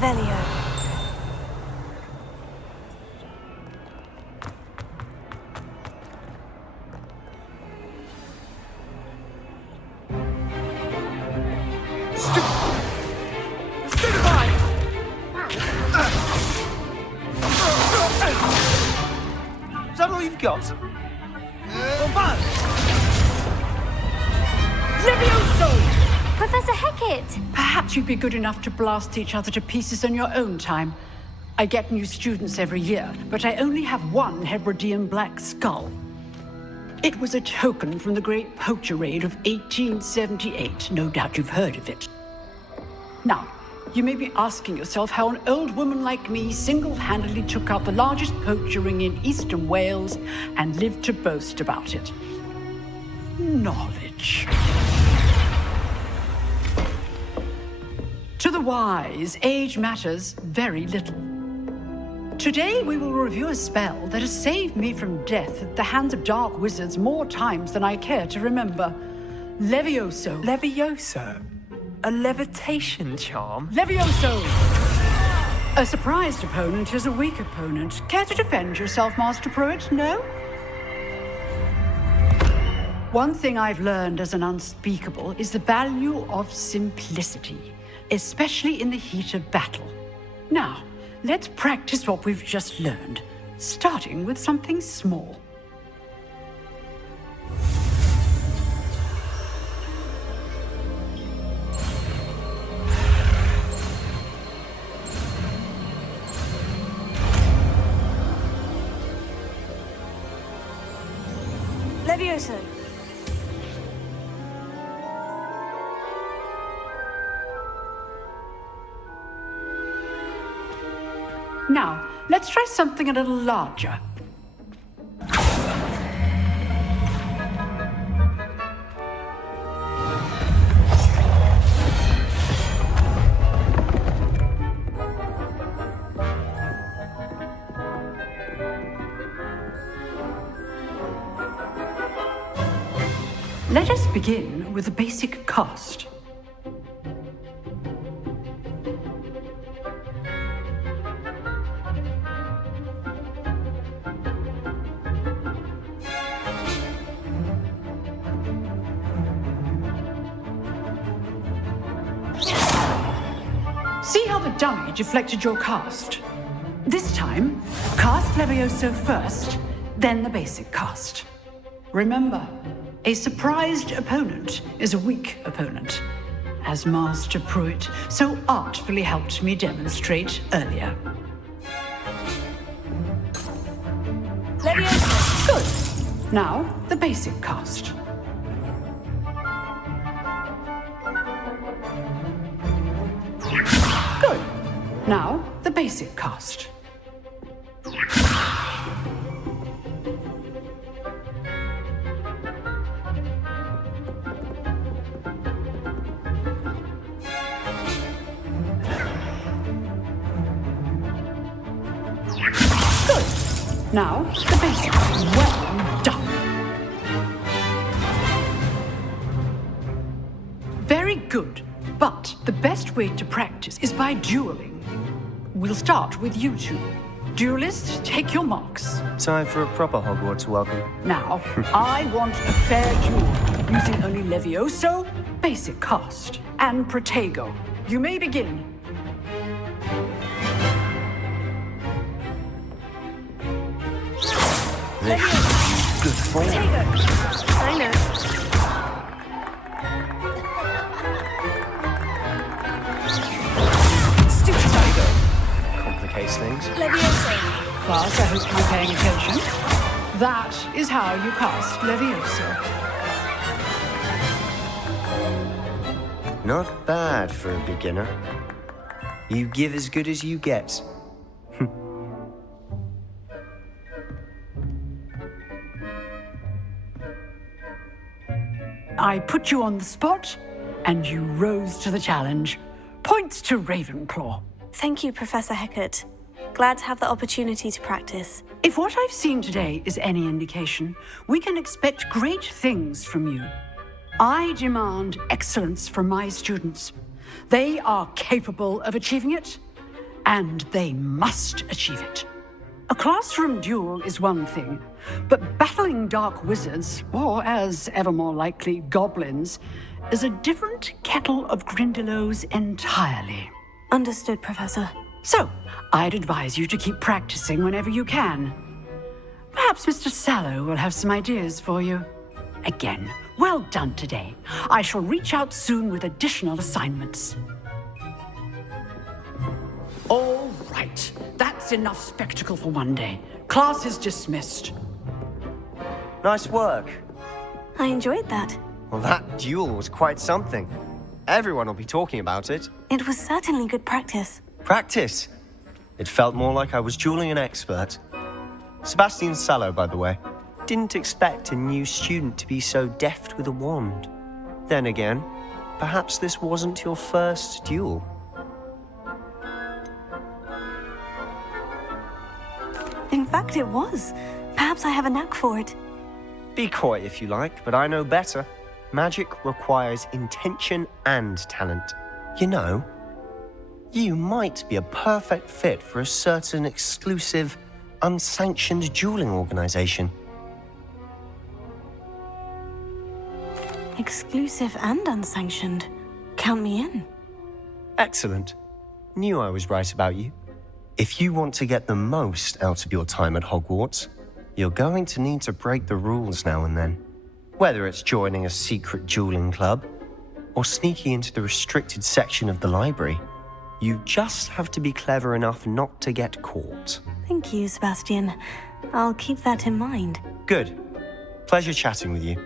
Revelio. Is that all you've got? Levioso! Professor Hecat! Perhaps you'd be good enough to blast each other to pieces in your own time. I get new students every year, but I only have one Hebridean black skull. It was a token from the Great Poacher Raid of 1878. No doubt you've heard of it. Now, you may be asking yourself how an old woman like me single-handedly took out the largest poacher ring in eastern Wales and lived to boast about it. Knowledge. To the wise, age matters very little. Today, we will review a spell that has saved me from death at the hands of dark wizards more times than I care to remember. Levioso. Levioso? A levitation charm? Levioso! A surprised opponent is a weak opponent. Care to defend yourself, Master Pruitt? No? One thing I've learned as an unspeakable is the value of simplicity, especially in the heat of battle. Now, let's practice what we've just learned, starting with something small. Levioso. Now, let's try something a little larger. Let us begin with the basic cast. See how the dummy deflected your cast? This time, cast Levioso first, then the basic cast. Remember, a surprised opponent is a weak opponent, as Master Pruitt so artfully helped me demonstrate earlier. Levioso. Good. Now, the basic cast. Good. Now, the basic cast. Good. Now, the basic. Well done. Very good. But the best way to practice is by dueling. We'll start with you two. Duelists, take your marks. Time for a proper Hogwarts welcome. Now, I want a fair duel, using only Levioso, basic cast, and Protego. You may begin. This is good form. I know. Complicates things. Levioso. Class, I hope you're paying attention. That is how you cast Levioso. Not bad for a beginner. You give as good as you get. I put you on the spot, and you rose to the challenge. Points to Ravenclaw. Thank you, Professor Hecat. Glad to have the opportunity to practice. If what I've seen today is any indication, we can expect great things from you. I demand excellence from my students. They are capable of achieving it, and they must achieve it. A classroom duel is one thing, but battling dark wizards, or as ever more likely, goblins, is a different kettle of grindylows entirely. Understood, Professor. So, I'd advise you to keep practicing whenever you can. Perhaps Mr. Sallow will have some ideas for you. Again, well done today. I shall reach out soon with additional assignments. All right, that's enough spectacle for one day. Class is dismissed. Nice work. I enjoyed that. Well, that duel was quite something. Everyone will be talking about it. It was certainly good practice. Practice. It felt more like I was dueling an expert. Sebastian Sallow, by the way. Didn't expect a new student to be so deft with a wand. Then again, perhaps this wasn't your first duel. In fact, it was. Perhaps I have a knack for it. Be coy if you like, but I know better. Magic requires intention and talent. You know, you might be a perfect fit for a certain exclusive, unsanctioned dueling organization. Exclusive and unsanctioned. Count me in. Excellent. Knew I was right about you. If you want to get the most out of your time at Hogwarts, you're going to need to break the rules now and then. Whether it's joining a secret dueling club or sneaking into the restricted section of the library, you just have to be clever enough not to get caught. Thank you, Sebastian. I'll keep that in mind. Good. Pleasure chatting with you.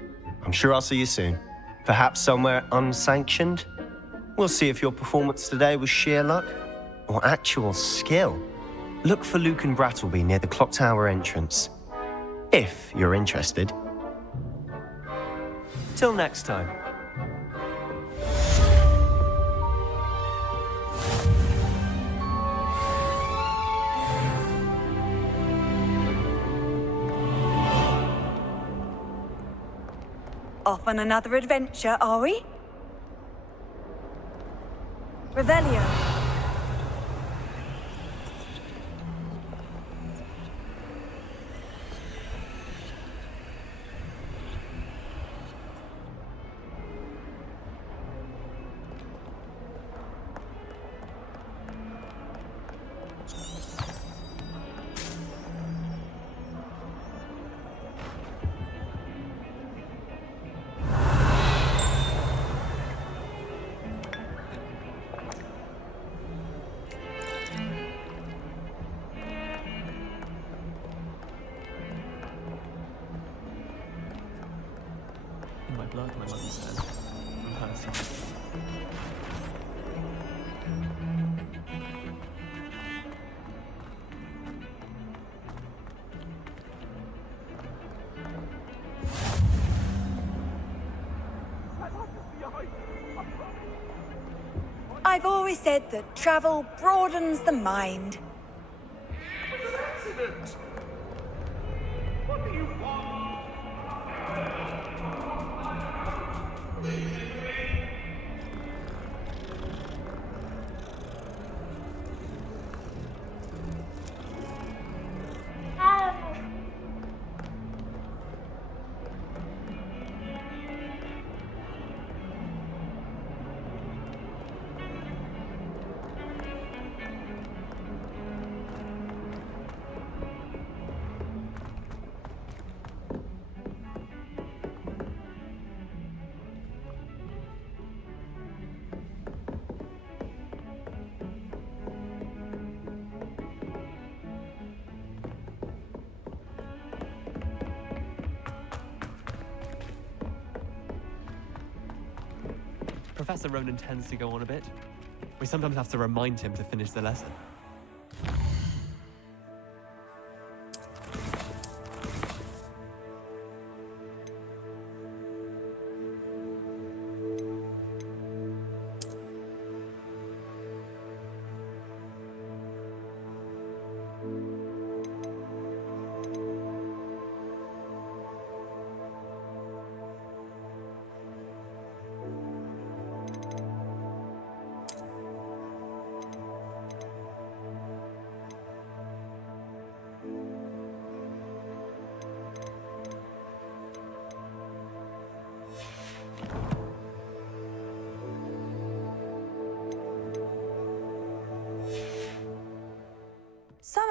I'm sure I'll see you soon. Perhaps somewhere unsanctioned? We'll see if your performance today was sheer luck or actual skill. Look for Luke and Brattleby near the clock tower entrance. If you're interested. Till next time. Off on another adventure, are we? Revelio. In my blood, my mother said. From her side. I've always said that travel broadens the mind. Accident! What do you want? Professor Ronan tends to go on a bit. We sometimes have to remind him to finish the lesson.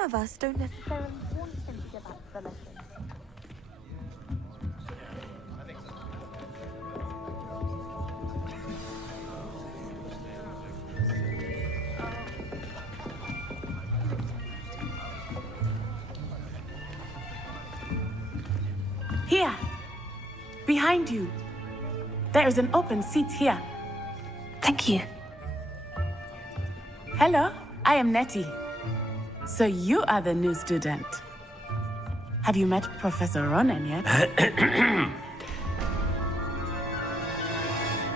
of us don't necessarily want him to give up the lesson. Here, behind you. There is an open seat here. Thank you. Hello, I am Nettie. So you are the new student. Have you met Professor Ronan yet?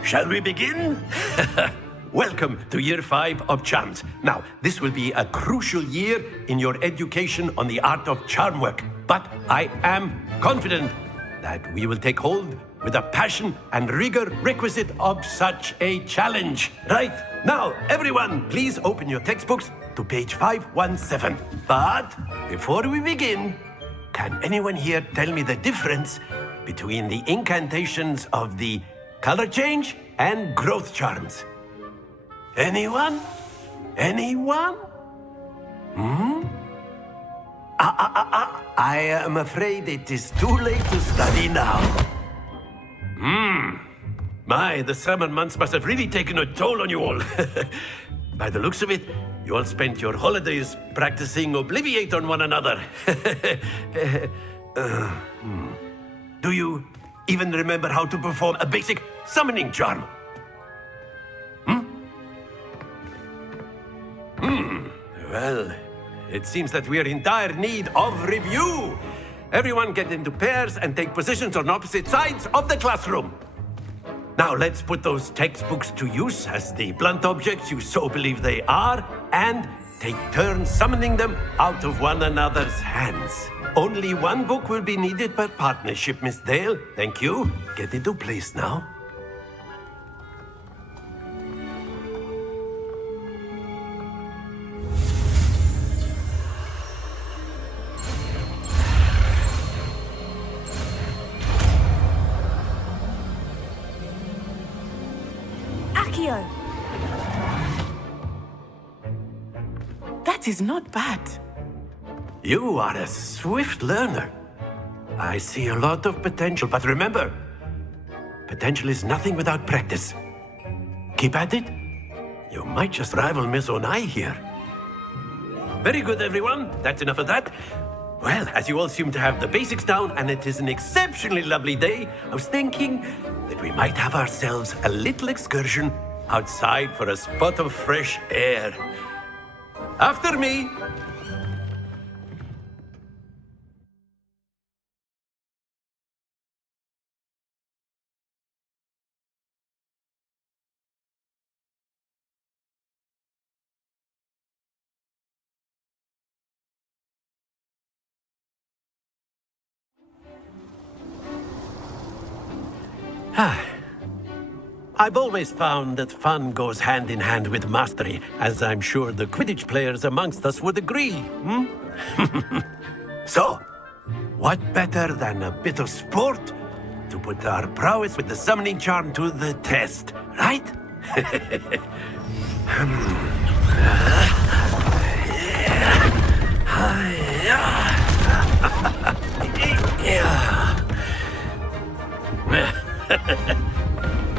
Shall we begin? Welcome to Year 5 of Charms. Now, this will be a crucial year in your education on the art of charm work. But I am confident that we will take hold with the passion and rigor requisite of such a challenge. Right, now, everyone, please open your textbooks to page 517. But before we begin, can anyone here tell me the difference between the incantations of the color change and growth charms? Anyone? Anyone? I am afraid it is too late to study now. My, the summer months must have really taken a toll on you all. By the looks of it, you all spent your holidays practicing Obliviate on one another. Do you even remember how to perform a basic summoning charm? Well, it seems that we are in dire need of review. Everyone get into pairs and take positions on opposite sides of the classroom. Now let's put those textbooks to use as the blunt objects you so believe they are, and take turns summoning them out of one another's hands. Only one book will be needed per partnership, Miss Dale. Thank you. Get into place now. That is not bad. You are a swift learner. I see a lot of potential, but remember, potential is nothing without practice. Keep at it. You might just rival Miss Onai here. Very good, everyone. That's enough of that. Well, as you all seem to have the basics down, and it is an exceptionally lovely day, I was thinking that we might have ourselves a little excursion outside for a spot of fresh air. After me. I've always found that fun goes hand in hand with mastery, as I'm sure the Quidditch players amongst us would agree. So, what better than a bit of sport to put our prowess with the summoning charm to the test, right?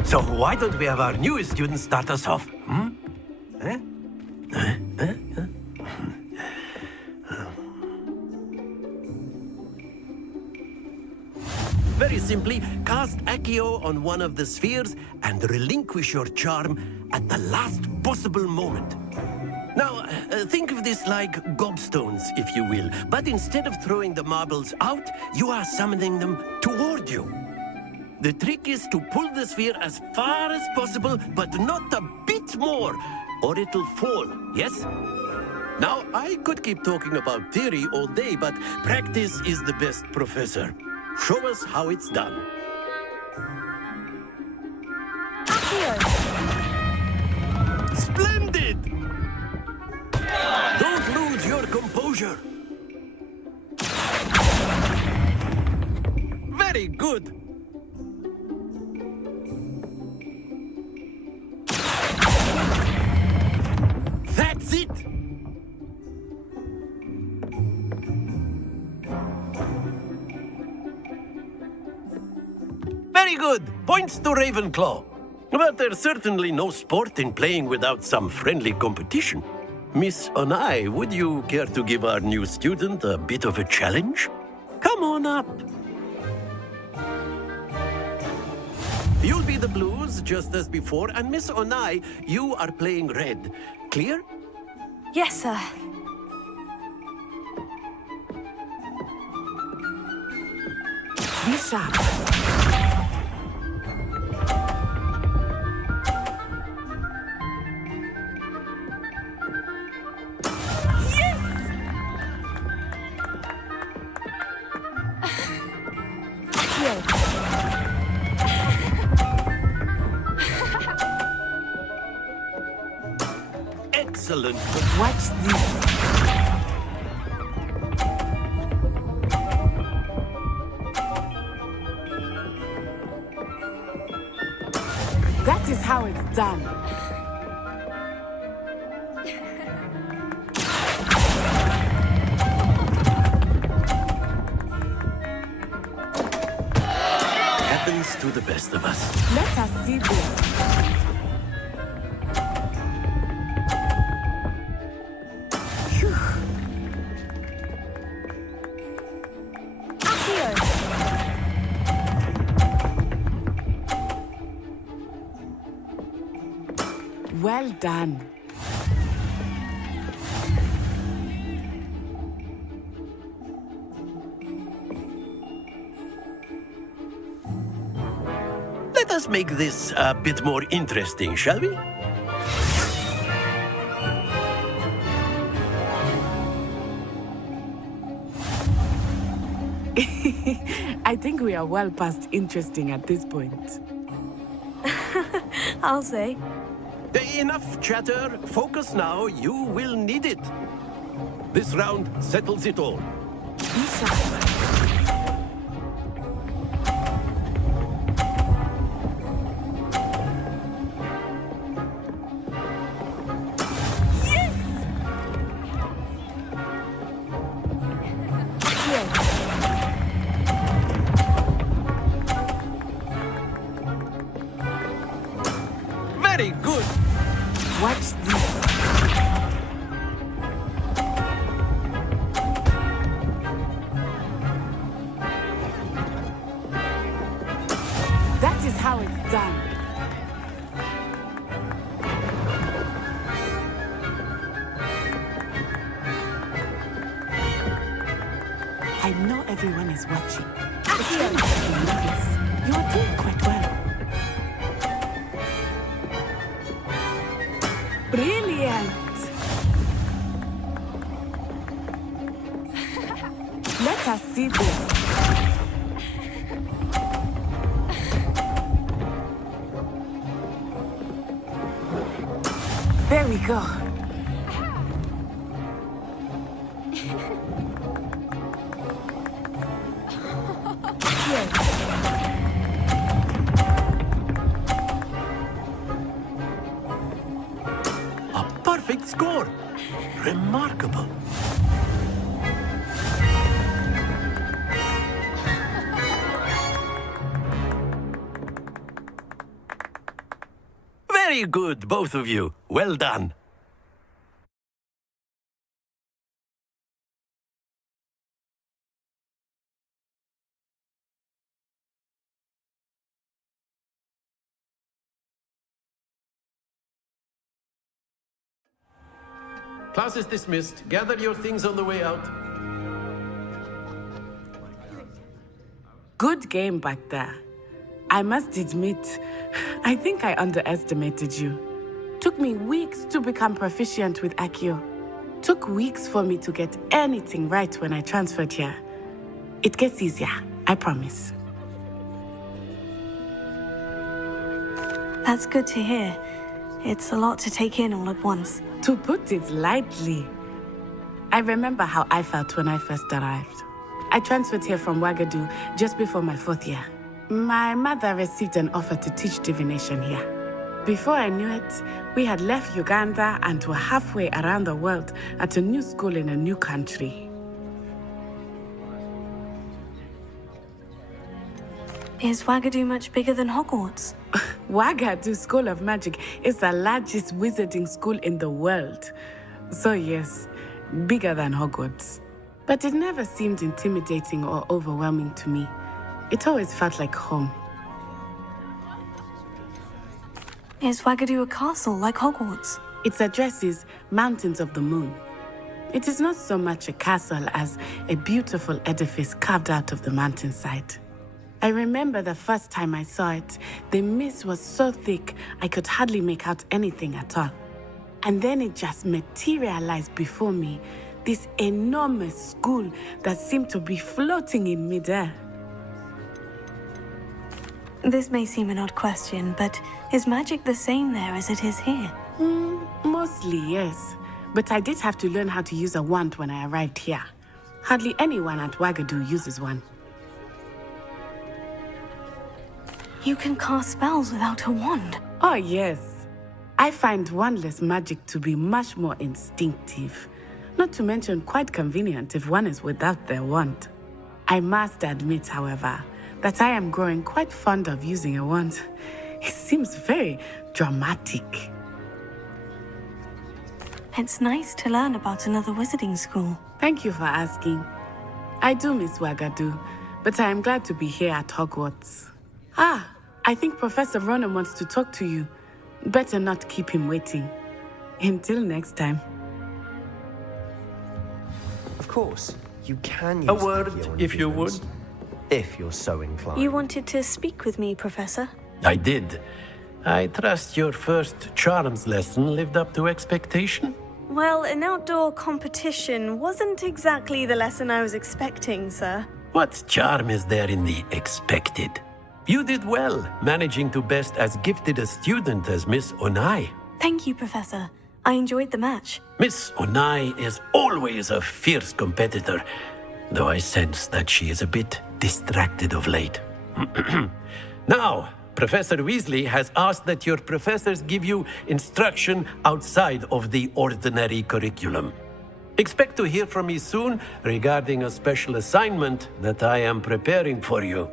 So why don't we have our newest students start us off? Very simply, cast Accio on one of the spheres and relinquish your charm at the last possible moment. Now, think of this like gobstones, if you will, but instead of throwing the marbles out, you are summoning them toward you. The trick is to pull the sphere as far as possible, but not a bit more, or it'll fall, yes? Now, I could keep talking about theory all day, but practice is the best professor. Show us how it's done. Splendid! Don't lose your composure. Very good. That's it! good. Points to Ravenclaw. But there's certainly no sport in playing without some friendly competition. Miss Onai, would you care to give our new student a bit of a challenge? Come on up. You'll be the blues, just as before, and Miss Onai, you are playing red. Clear? Yes, sir. Be sharp. Excellent. Watch this. That is how it's done. Happens to the best of us. Let us see this. Phew. Well done. Let us make this a bit more interesting, shall we? I think we are well past interesting at this point. I'll say. Enough chatter. Focus now. You will need it. This round settles it all. Be sharp. Very good. Watch this. That is how it's done. I know everyone is watching. You are doing quite well. Brilliant! Let us see this. There we go. A perfect score. Remarkable. Very good, both of you. Well done. Class is dismissed. Gather your things on the way out. Good game back there. I must admit, I think I underestimated you. Took me weeks to become proficient with Accio. Took weeks for me to get anything right when I transferred here. It gets easier, I promise. That's good to hear. It's a lot to take in all at once. To put it lightly, I remember how I felt when I first arrived. I transferred here from Ouagadougou just before my 4th year. My mother received an offer to teach divination here. Before I knew it, we had left Uganda and were halfway around the world at a new school in a new country. Is Wagadu much bigger than Hogwarts? Wagadu School of Magic is the largest wizarding school in the world. So yes, bigger than Hogwarts. But it never seemed intimidating or overwhelming to me. It always felt like home. Is Wagadu a castle like Hogwarts? Its address is Mountains of the Moon. It is not so much a castle as a beautiful edifice carved out of the mountainside. I remember the first time I saw it, the mist was so thick I could hardly make out anything at all. And then it just materialized before me, this enormous school that seemed to be floating in midair. This may seem an odd question, but is magic the same there as it is here? Mostly, yes. But I did have to learn how to use a wand when I arrived here. Hardly anyone at Wagadu uses one. You can cast spells without a wand. Oh, yes. I find wandless magic to be much more instinctive. Not to mention quite convenient if one is without their wand. I must admit, however, that I am growing quite fond of using a wand. It seems very dramatic. It's nice to learn about another wizarding school. Thank you for asking. I do miss Wagadu, but I am glad to be here at Hogwarts. I think Professor Ronan wants to talk to you. Better not keep him waiting. Until next time. Of course, you can use A the word, key on if you humans, would. if you're so inclined. You wanted to speak with me, Professor? I did. I trust your first charms lesson lived up to expectation? Well, an outdoor competition wasn't exactly the lesson I was expecting, sir. What charm is there in the expected? You did well, managing to best as gifted a student as Miss Onai. Thank you, Professor. I enjoyed the match. Miss Onai is always a fierce competitor, though I sense that she is a bit distracted of late. Now, Professor Weasley has asked that your professors give you instruction outside of the ordinary curriculum. Expect to hear from me soon regarding a special assignment that I am preparing for you.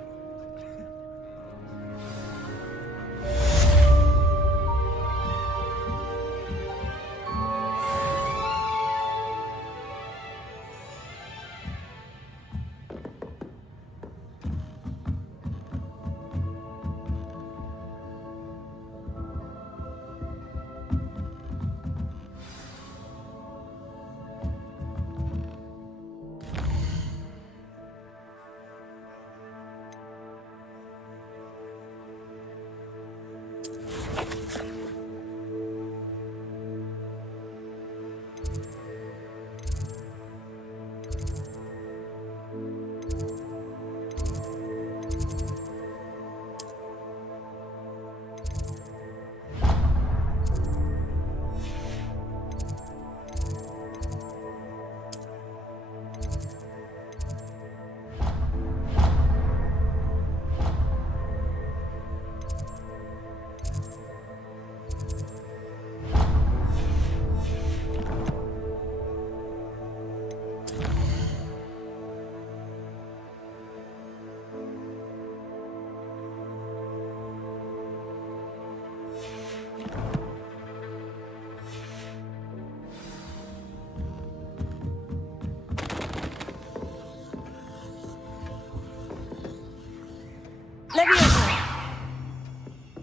Leviosa.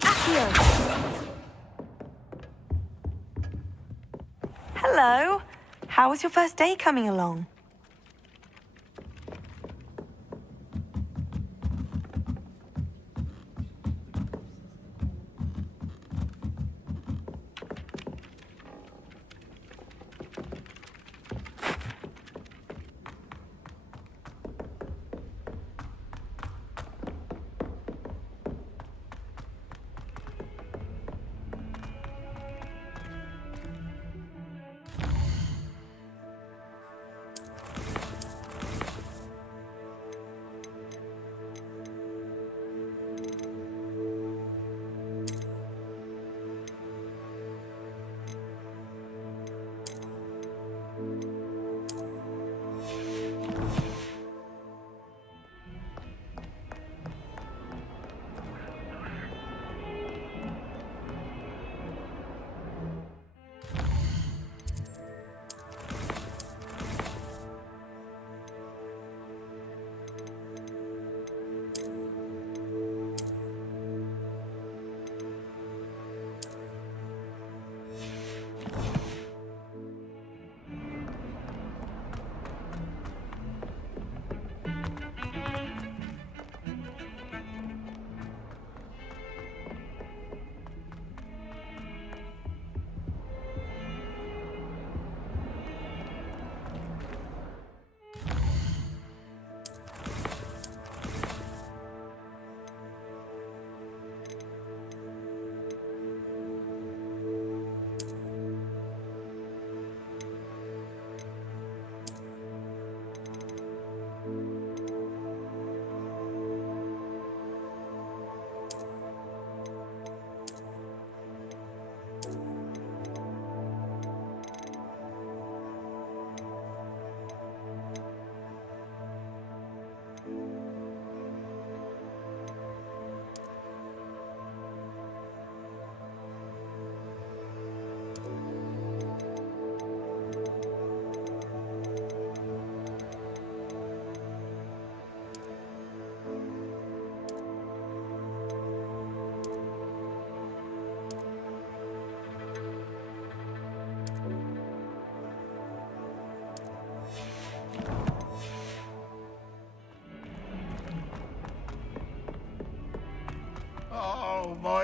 Accio. Hello. How was your first day coming along?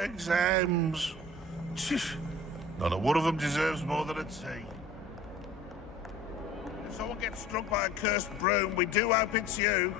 my exams. Not a one of them deserves more than a tea. If someone gets struck by a cursed broom, we do hope it's you.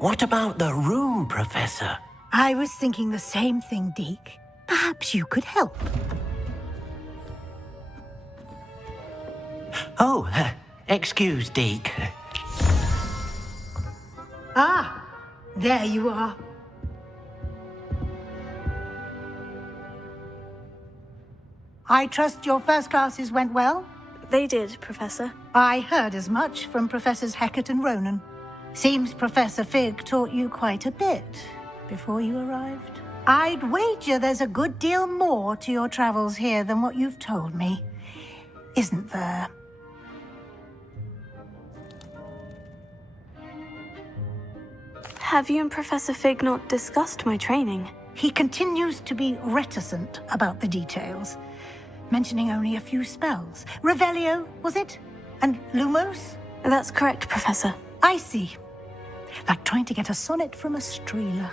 What about the room, Professor? I was thinking the same thing, Deke. Perhaps you could help. Oh, excuse, Deke. Ah, there you are. I trust your first classes went well? They did, Professor. I heard as much from Professors Hecat and Ronan. Seems Professor Fig taught you quite a bit before you arrived. I'd wager there's a good deal more to your travels here than what you've told me, isn't there? Have you and Professor Fig not discussed my training? He continues to be reticent about the details, mentioning only a few spells. Revelio, was it? And Lumos? That's correct, Professor. I see. Like trying to get a sonnet from a streeler.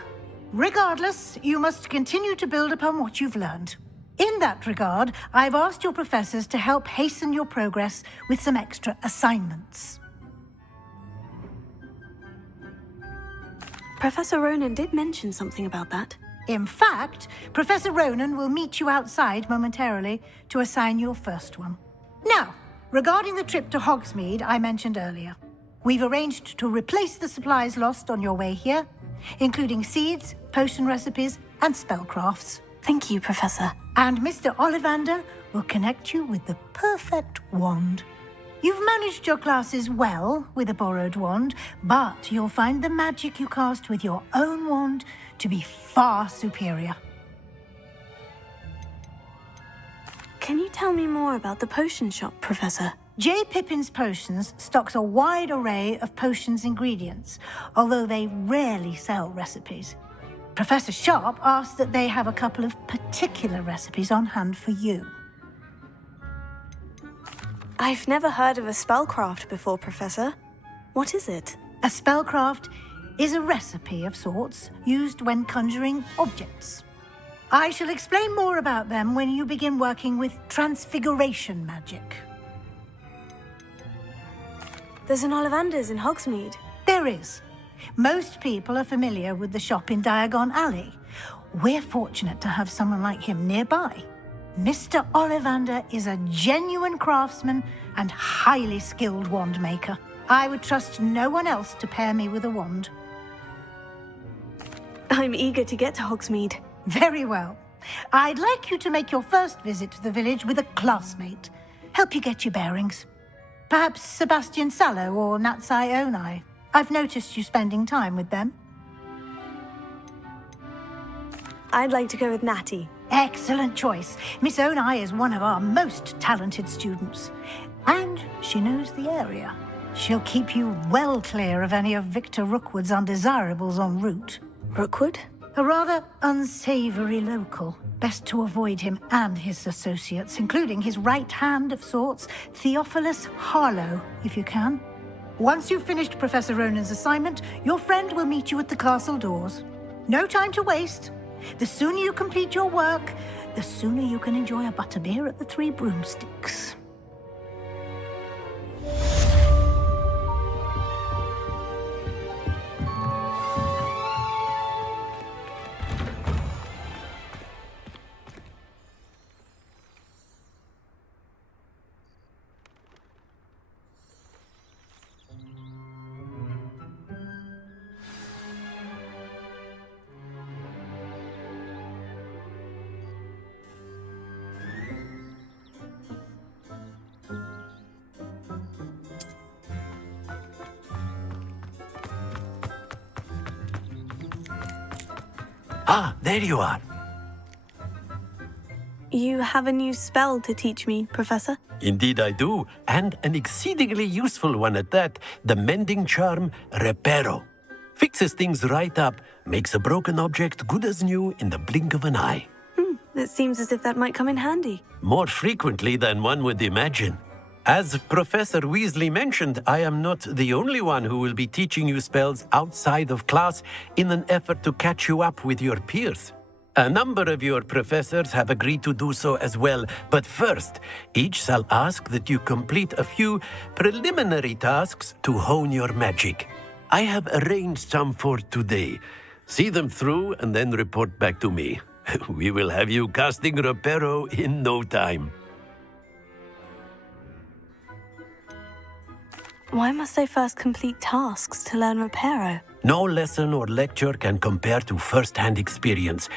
Regardless, you must continue to build upon what you've learned. In that regard, I've asked your professors to help hasten your progress with some extra assignments. Professor Ronan did mention something about that. In fact, Professor Ronan will meet you outside momentarily to assign your first one. Now, regarding the trip to Hogsmeade I mentioned earlier, we've arranged to replace the supplies lost on your way here, including seeds, potion recipes, and spellcrafts. Thank you, Professor. And Mr. Ollivander will connect you with the perfect wand. You've managed your classes well with a borrowed wand, but you'll find the magic you cast with your own wand to be far superior. Can you tell me more about the potion shop, Professor? J. Pippin's Potions stocks a wide array of potions ingredients, although they rarely sell recipes. Professor Sharp asked that they have a couple of particular recipes on hand for you. I've never heard of a spellcraft before, Professor. What is it? A spellcraft is a recipe of sorts used when conjuring objects. I shall explain more about them when you begin working with transfiguration magic. There's an Ollivander's in Hogsmeade. There is. Most people are familiar with the shop in Diagon Alley. We're fortunate to have someone like him nearby. Mr. Ollivander is a genuine craftsman and highly skilled wand maker. I would trust no one else to pair me with a wand. I'm eager to get to Hogsmeade. Very well. I'd like you to make your first visit to the village with a classmate. Help you get your bearings. Perhaps Sebastian Sallow or Natsai Onai. I've noticed you spending time with them. I'd like to go with Natty. Excellent choice. Miss Onai is one of our most talented students. And she knows the area. She'll keep you well clear of any of Victor Rookwood's undesirables en route. Rookwood? A rather unsavory local. Best to avoid him and his associates, including his right hand of sorts, Theophilus Harlow, if you can. Once you've finished Professor Ronan's assignment, your friend will meet you at the castle doors. No time to waste. The sooner you complete your work, the sooner you can enjoy a butterbeer at the Three Broomsticks. Ah, there you are. You have a new spell to teach me, Professor? Indeed I do, and an exceedingly useful one at that. The mending charm, Reparo. Fixes things right up, makes a broken object good as new in the blink of an eye. It seems as if that might come in handy. More frequently than one would imagine. As Professor Weasley mentioned, I am not the only one who will be teaching you spells outside of class in an effort to catch you up with your peers. A number of your professors have agreed to do so as well, but first, each shall ask that you complete a few preliminary tasks to hone your magic. I have arranged some for today. See them through and then report back to me. We will have you casting Reparo in no time. Why must I first complete tasks to learn Reparo? No lesson or lecture can compare to first-hand experience,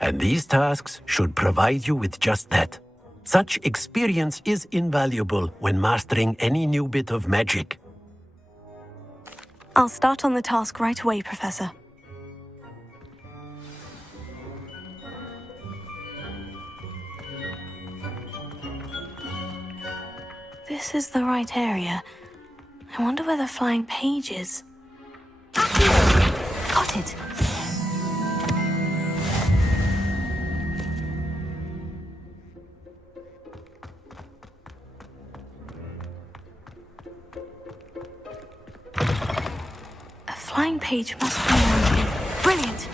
and these tasks should provide you with just that. Such experience is invaluable when mastering any new bit of magic. I'll start on the task right away, Professor. This is the right area. I wonder where the flying page is. Got it. A flying page must be around here. Brilliant!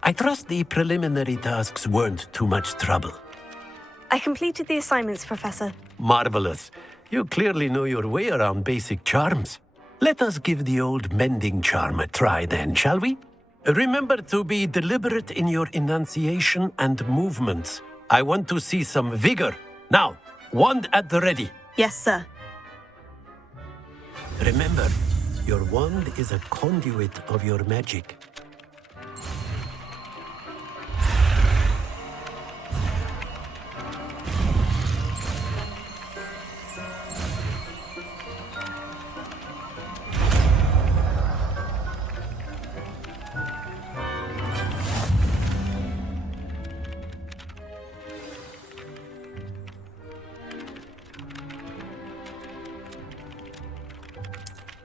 I trust the preliminary tasks weren't too much trouble. I completed the assignments, Professor. Marvelous. You clearly know your way around basic charms. Let us give the old mending charm a try then, shall we? Remember to be deliberate in your enunciation and movements. I want to see some vigor. Now, wand at the ready. Yes, sir. Remember, your wand is a conduit of your magic.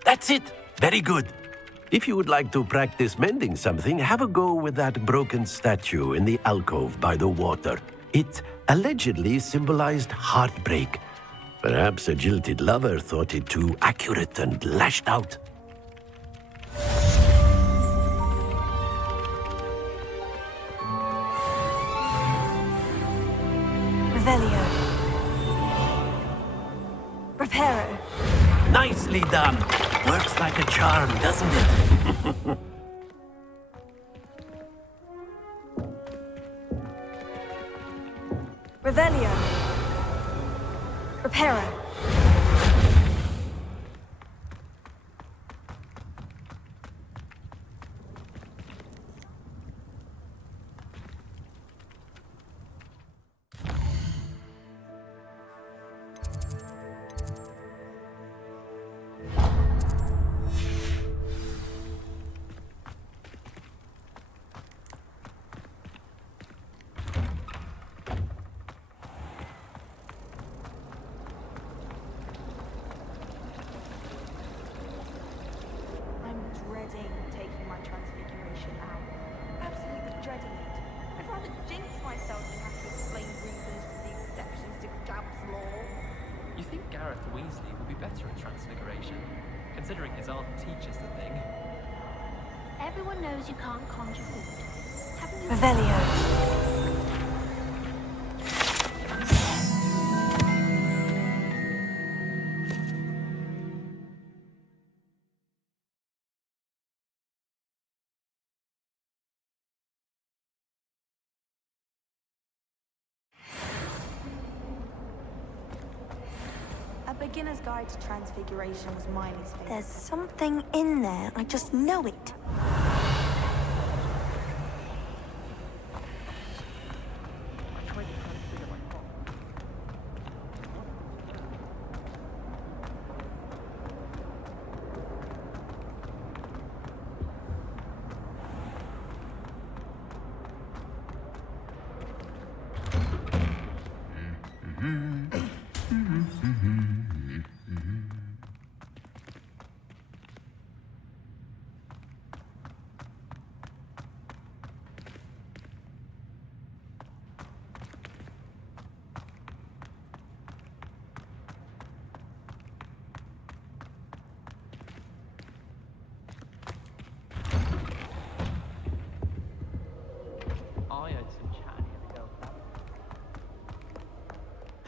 That's it. Very good. If you would like to practice mending something, have a go with that broken statue in the alcove by the water. It allegedly symbolized heartbreak. Perhaps a jilted lover thought it too accurate and lashed out. Revelio. Reparo. Nicely done. Works like a charm, doesn't it? Revelio. Reparo. You think Gareth Weasley would be better at Transfiguration, considering his aunt teaches the thing? Everyone knows you can't conjure food. Haven't you? Revelio. A beginner's guide to Transfiguration was Miley's favorite. There's something in there. I just know it.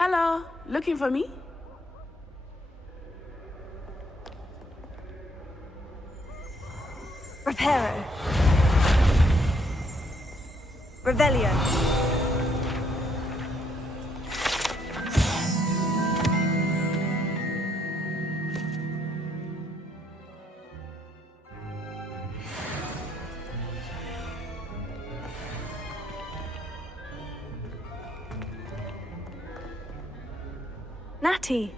Hello, looking for me? Reparo. Revelio. Natty,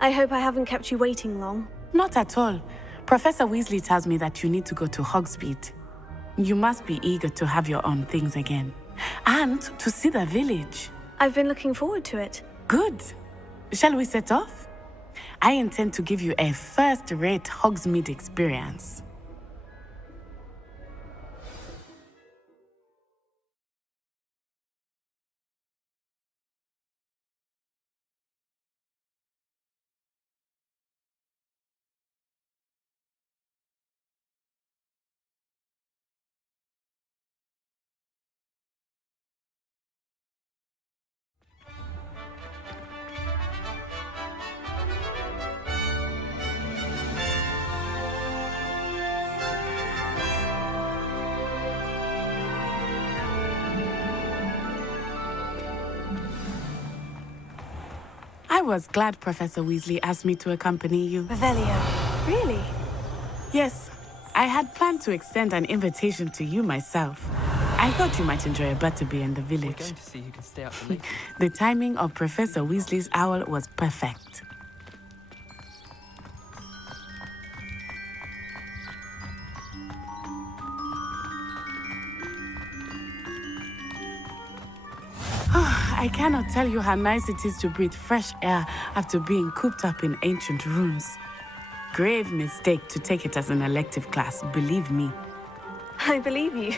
I hope I haven't kept you waiting long. Not at all. Professor Weasley tells me that you need to go to Hogsmeade. You must be eager to have your own things again. And to see the village. I've been looking forward to it. Good. Shall we set off? I intend to give you a first-rate Hogsmeade experience. I was glad Professor Weasley asked me to accompany you. Revelio. Really? Yes, I had planned to extend an invitation to you myself. I thought you might enjoy a butterbeer in the We're village. going to see who can stay up the late. The timing of Professor Weasley's owl was perfect. I cannot tell you how nice it is to breathe fresh air after being cooped up in ancient rooms. Grave mistake to take it as an elective class, believe me. I believe you.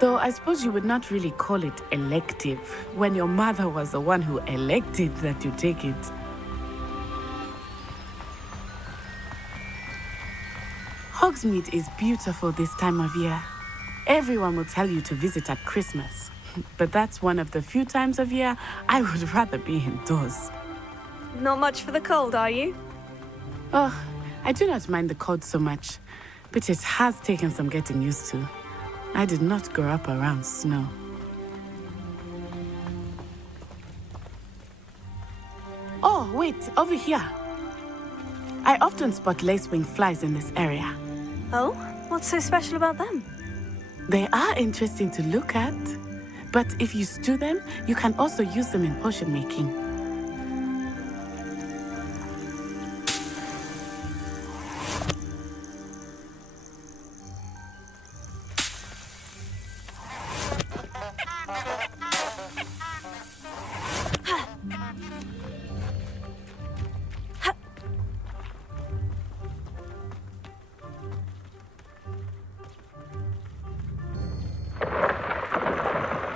Though I suppose you would not really call it elective when your mother was the one who elected that you take it. Hogsmeade is beautiful this time of year. Everyone will tell you to visit at Christmas. But that's one of the few times of year I would rather be indoors. Not much for the cold, are you? Oh, I do not mind the cold so much, but it has taken some getting used to. I did not grow up around snow. Oh, wait, over here. I often spot lacewing flies in this area. Oh? What's so special about them? They are interesting to look at. But if you stew them, you can also use them in potion making.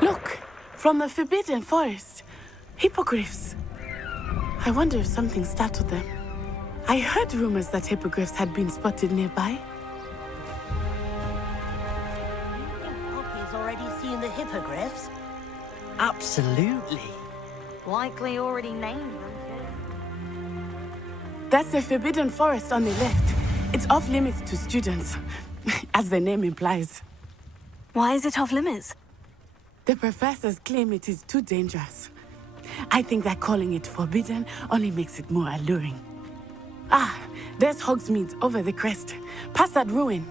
Look, from the Forbidden Forest. Hippogriffs. I wonder if something startled them. I heard rumors that hippogriffs had been spotted nearby. You think Poppy's already seen the hippogriffs? Absolutely. Likely already named them too. That's the Forbidden Forest on the left. It's off limits to students, as the name implies. Why is it off limits? The professors claim it is too dangerous. I think that calling it forbidden only makes it more alluring. Ah, there's Hogsmeade over the crest, past that ruin.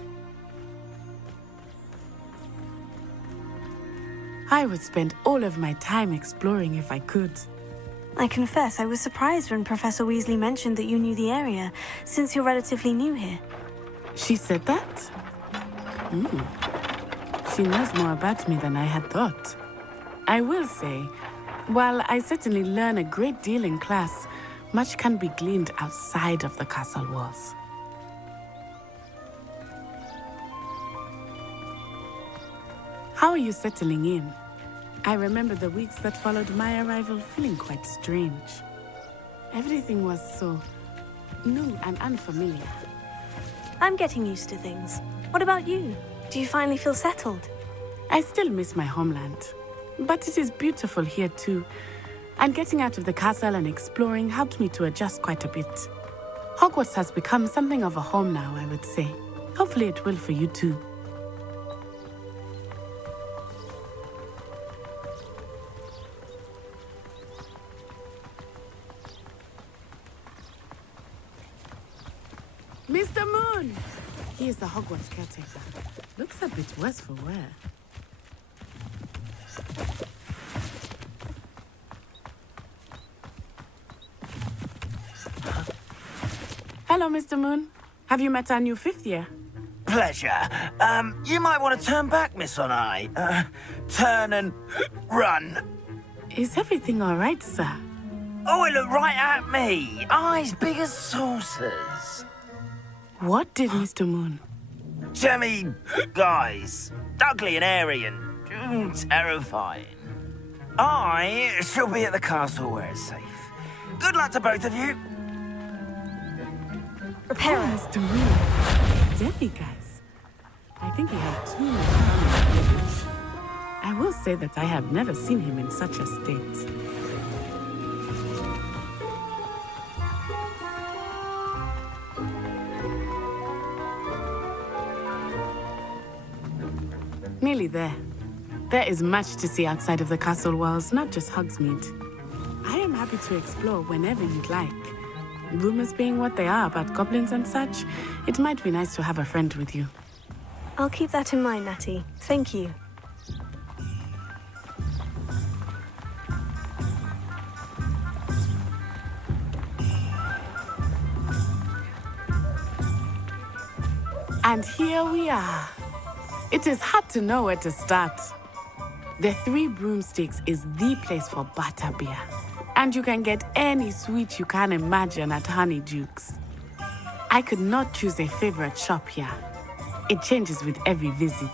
I would spend all of my time exploring if I could. I confess I was surprised when Professor Weasley mentioned that you knew the area, since you're relatively new here. She said that? She knows more about me than I had thought. I will say, while I certainly learn a great deal in class, much can be gleaned outside of the castle walls. How are you settling in? I remember the weeks that followed my arrival feeling quite strange. Everything was so new and unfamiliar. I'm getting used to things. What about you? Do you finally feel settled? I still miss my homeland, but it is beautiful here too. And getting out of the castle and exploring helped me to adjust quite a bit. Hogwarts has become something of a home now, I would say. Hopefully it will for you too. Mr. Moon! He is the Hogwarts caretaker. Looks a bit worse for wear. Hello, Mr. Moon. Have you met our new 5th year? Pleasure. You might want to turn back, Miss Onai. Turn and run. Is everything all right, sir? Oh, it looked right at me. Eyes big as saucers. What did Mr. Moon? Jemmy, guys. Ugly and airy and terrifying. I shall be at the castle where it's safe. Good luck to both of you. Prepare, Mr. Moon. Demi, guys. I think he had too much fun in the village. I will say that I have never seen him in such a state. Nearly there. There is much to see outside of the castle walls, not just Hogsmeade. I am happy to explore whenever you'd like. Rumors being what they are about goblins and such, it might be nice to have a friend with you. I'll keep that in mind, Natty. Thank you. And here we are. It is hard to know where to start. The Three Broomsticks is the place for butterbeer. And you can get any sweet you can imagine at Honeydukes. I could not choose a favorite shop here. It changes with every visit.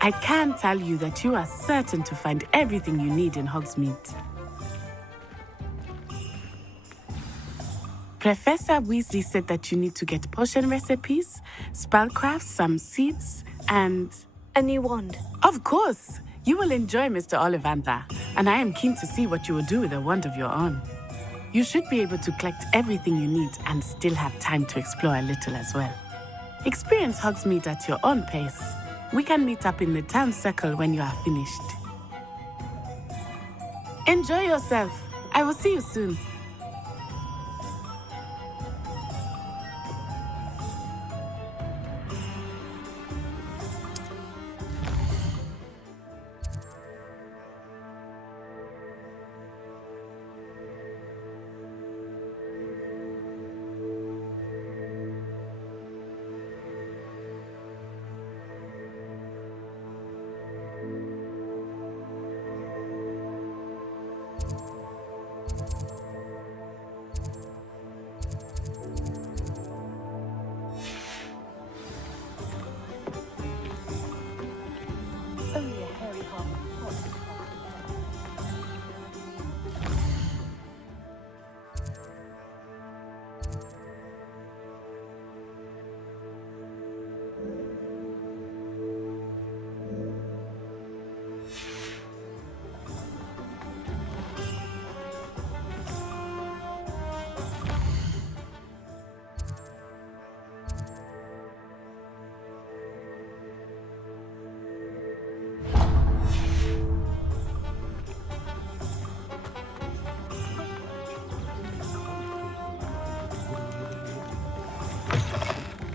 I can tell you that you are certain to find everything you need in Hogsmeade. Professor Weasley said that you need to get potion recipes, spellcrafts, some seeds, and... a new wand. Of course! You will enjoy Mr. Ollivander, and I am keen to see what you will do with a wand of your own. You should be able to collect everything you need and still have time to explore a little as well. Experience Hogsmeade at your own pace. We can meet up in the town circle when you are finished. Enjoy yourself. I will see you soon.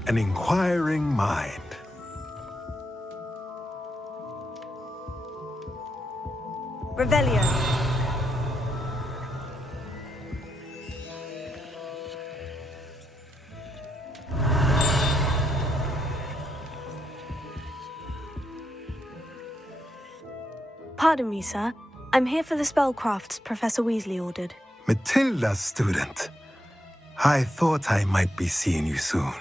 An inquiring mind. Revelio. Pardon me, sir. I'm here for the spellcrafts Professor Weasley ordered. Matilda's student. I thought I might be seeing you soon.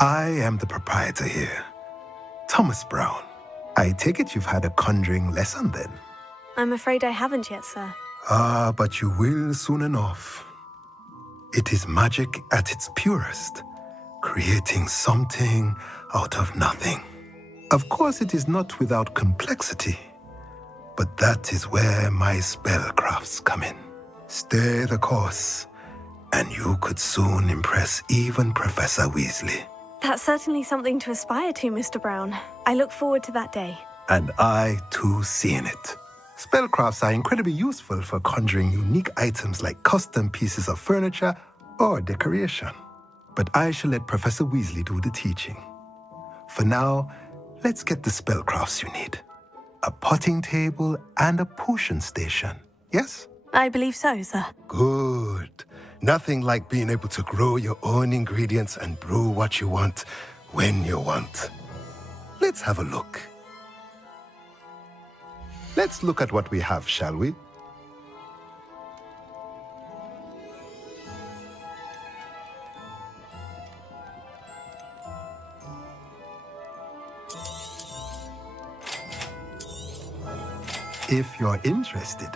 I am the proprietor here, Thomas Brown. I take it you've had a conjuring lesson then? I'm afraid I haven't yet, sir. Ah, but you will soon enough. It is magic at its purest, creating something out of nothing. Of course, it is not without complexity. But that is where my spellcrafts come in. Stay the course, and you could soon impress even Professor Weasley. That's certainly something to aspire to, Mr. Brown. I look forward to that day. And I, too, seeing it. Spellcrafts are incredibly useful for conjuring unique items like custom pieces of furniture or decoration. But I shall let Professor Weasley do the teaching. For now, let's get the spellcrafts you need. A potting table and a potion station, yes? I believe so, sir. Good. Nothing like being able to grow your own ingredients and brew what you want when you want. Let's have a look. Let's look at what we have, shall we? If you're interested,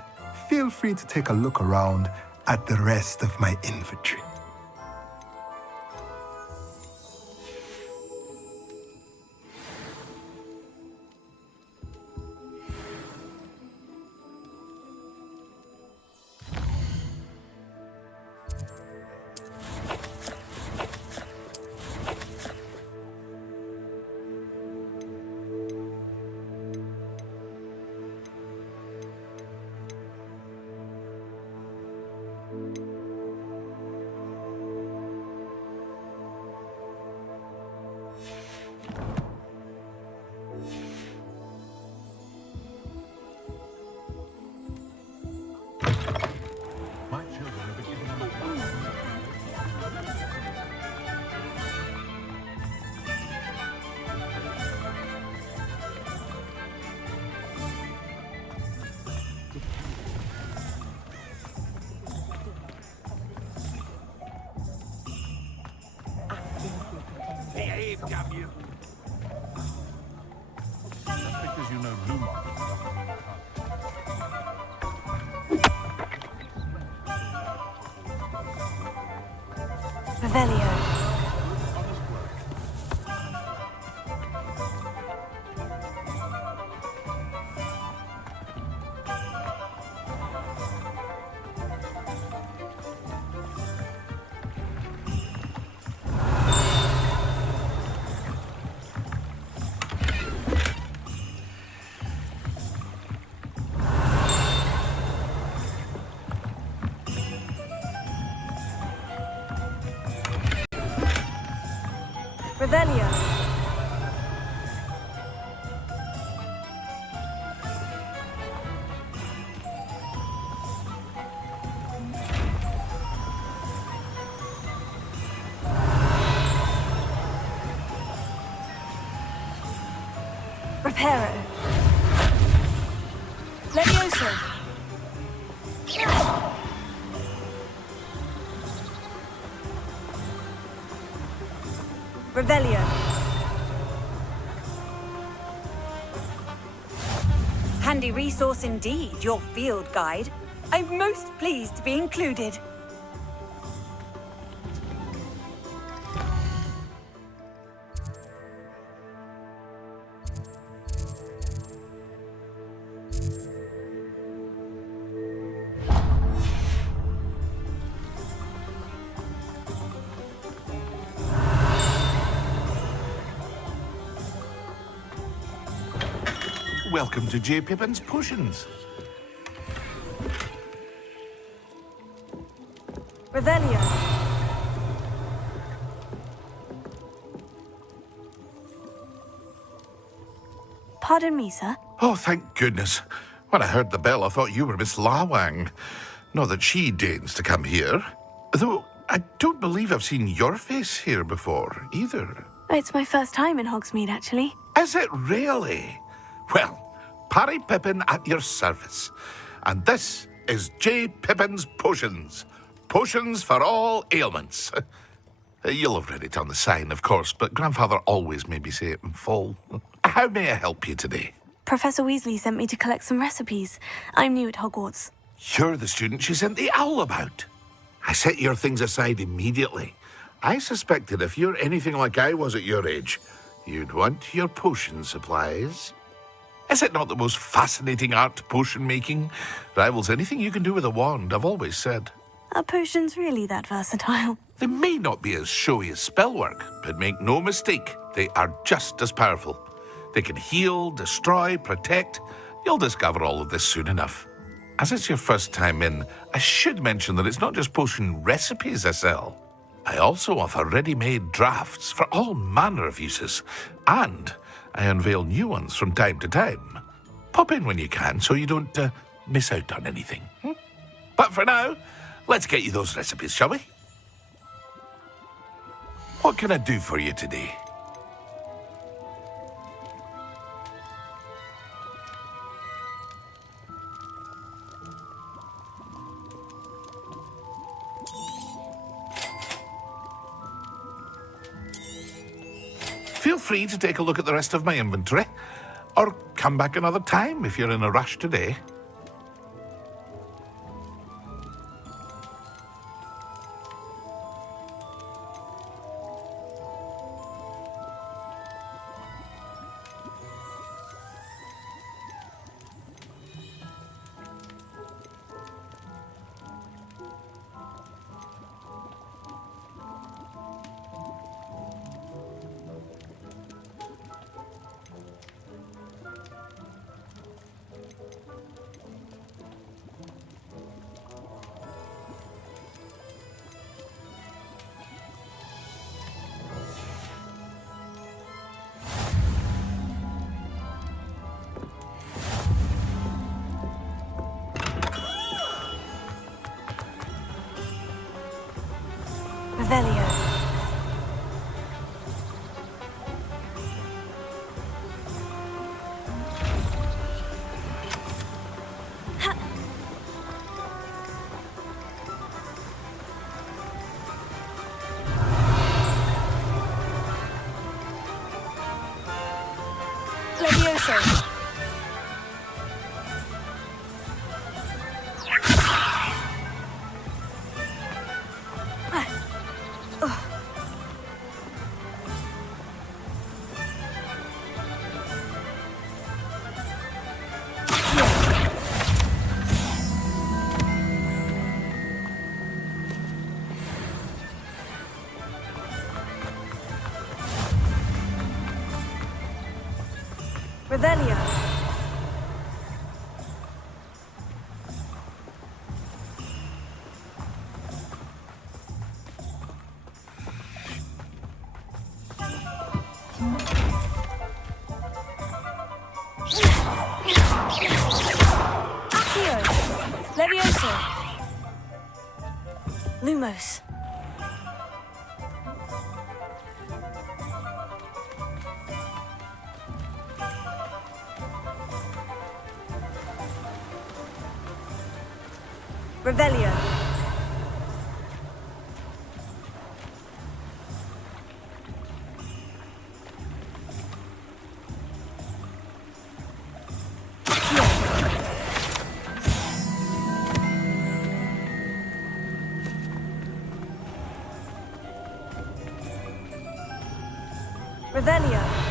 feel free to take a look around at the rest of my inventory. Behave, damn you! Just because you know Lumos doesn't mean you can't. Revelio. Revelio. Reparo. Levioso. Revelio. Handy resource indeed, your field guide. I'm most pleased to be included. Welcome to J. Pippin's Potions. Revelio. Pardon me, sir. Oh, thank goodness. When I heard the bell, I thought you were Miss Lawang. Not that she deigns to come here. Though, I don't believe I've seen your face here before, either. It's my first time in Hogsmeade, actually. Is it really? Well, Parry Pippin at your service. And this is J. Pippin's Potions. Potions for all ailments. You'll have read it on the sign, of course, but Grandfather always made me say it in full. How may I help you today? Professor Weasley sent me to collect some recipes. I'm new at Hogwarts. You're the student she sent the owl about. I set your things aside immediately. I suspected if you're anything like I was at your age, you'd want your potion supplies. Is it not the most fascinating art, potion making? Rivals anything you can do with a wand, I've always said. Are potions really that versatile? They may not be as showy as spellwork, but make no mistake, they are just as powerful. They can heal, destroy, protect. You'll discover all of this soon enough. As it's your first time in, I should mention that it's not just potion recipes I sell. I also offer ready-made drafts for all manner of uses, and I unveil new ones from time to time. Pop in when you can so you don't miss out on anything. But for now, let's get you those recipes, shall we? What can I do for you today? Feel free to take a look at the rest of my inventory, or come back another time if you're in a rush today. Revelio. Levioso. Revelio. Accio. Levioso. Lumos. Revelio. Revelio.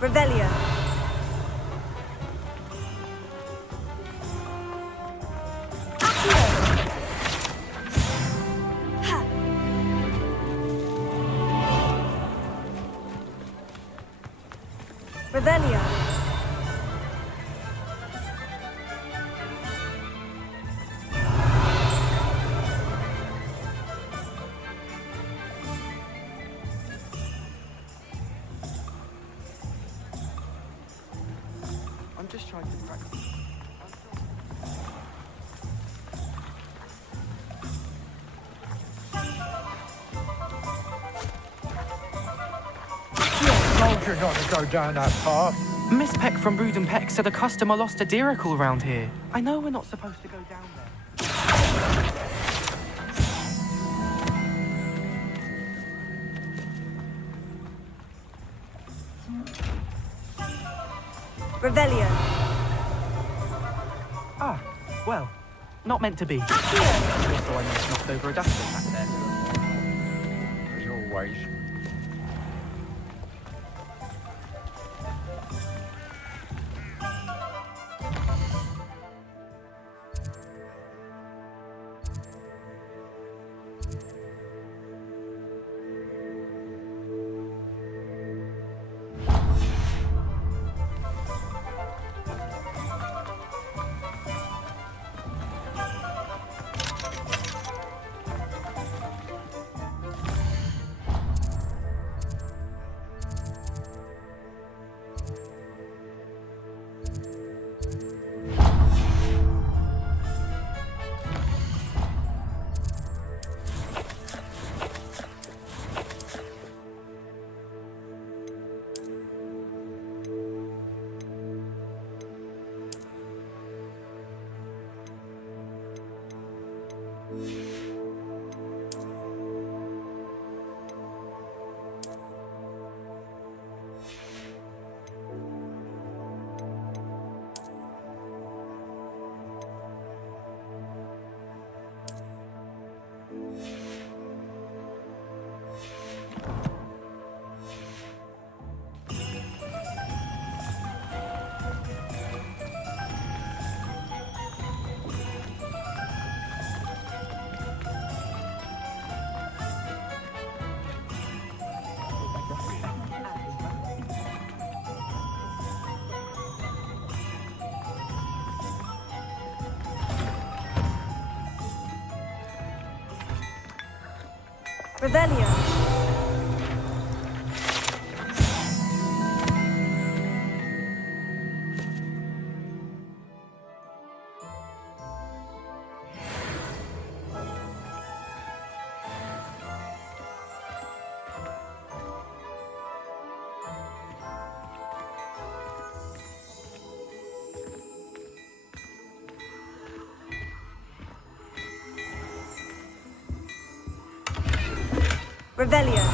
Revelio. Accio. Ha. Revelio. I'm just trying to practice. Yeah. told you not to go down that path. Miss Peck from Brood and Peck said a customer lost a deeracle around here. I know we're not supposed to go down there. Revelio. Ah, well, not meant to be. Also, I just knocked over a dustbin back there. As always. Revelio. Revelio.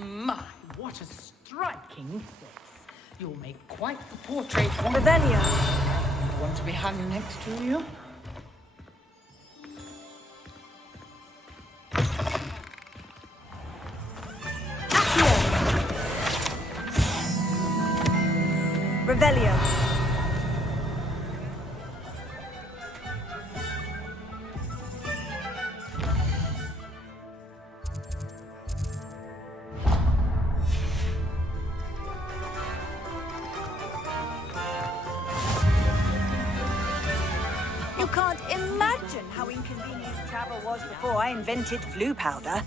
My, what a striking face. You'll make quite the portrait. Revelio. Want to be hung next to you? Revelio. You can't imagine how inconvenient travel was before I invented flu powder.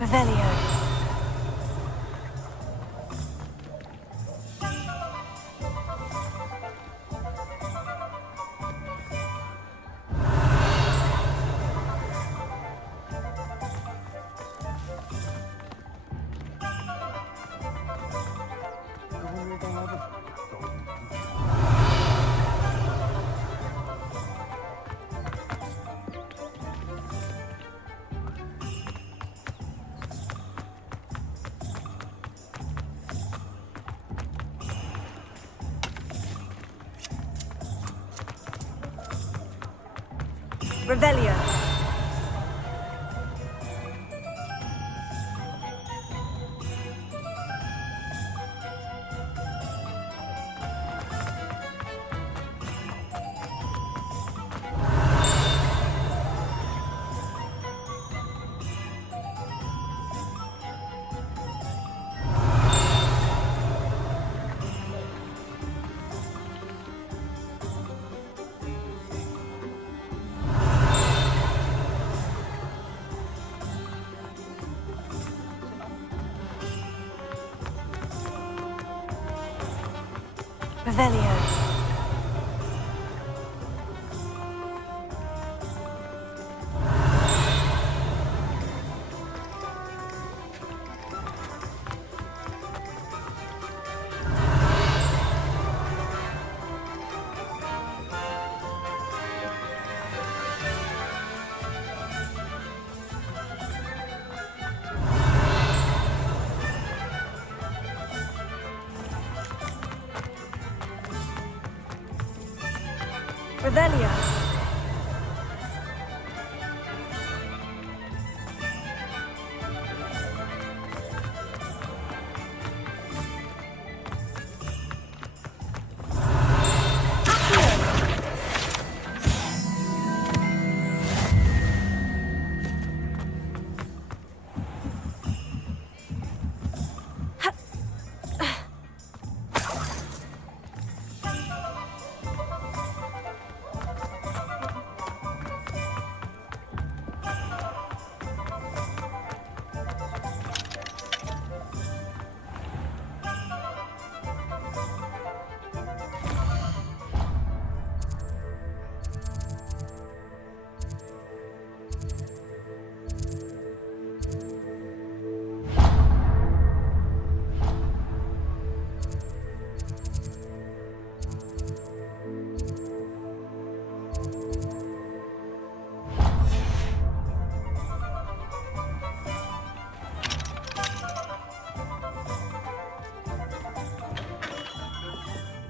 Revelio. Revelio. Revelio. Revelio.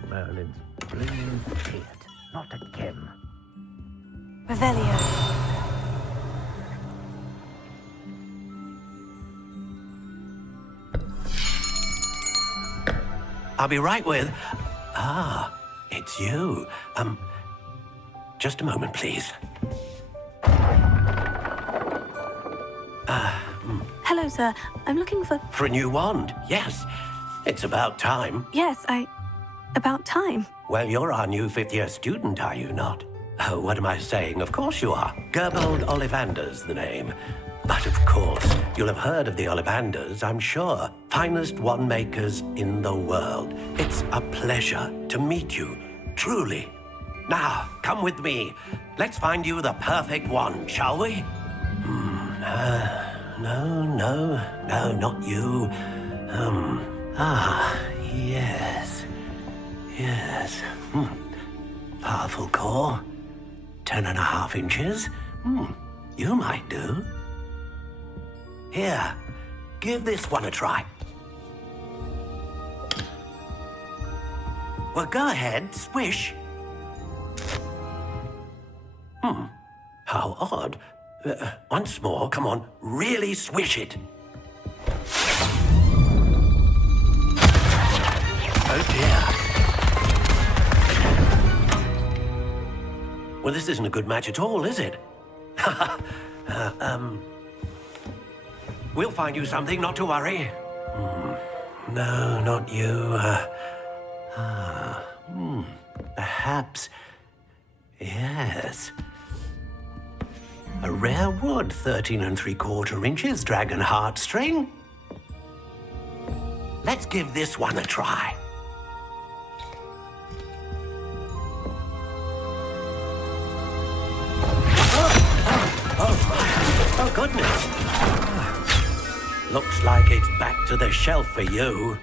Merlin's brilliant idiot. Not again. Revelio. I'll be right with... Ah, it's you. Just a moment, please. Hello, sir. I'm looking for... For a new wand, yes. It's about time. Yes, About time. Well, you're our new fifth-year student, are you not? Oh, what am I saying? Of course you are. Gerbold Ollivander's the name. But of course, you'll have heard of the Ollivanders, I'm sure. Finest wand makers in the world. It's a pleasure to meet you, truly. Now, come with me. Let's find you the perfect wand, shall we? No, not you. Yes. Powerful core. 10.5 inches. You might do. Here, give this one a try. Well, go ahead, swish. How odd. Once more, come on, really swish it. Oh dear. Well, this isn't a good match at all, is it? We'll find you something, not to worry. No, not you. Perhaps... Yes. A rare wood, 13 3/4 inches, dragon heartstring. Let's give this one a try. Oh, goodness. Looks like it's back to the shelf for you.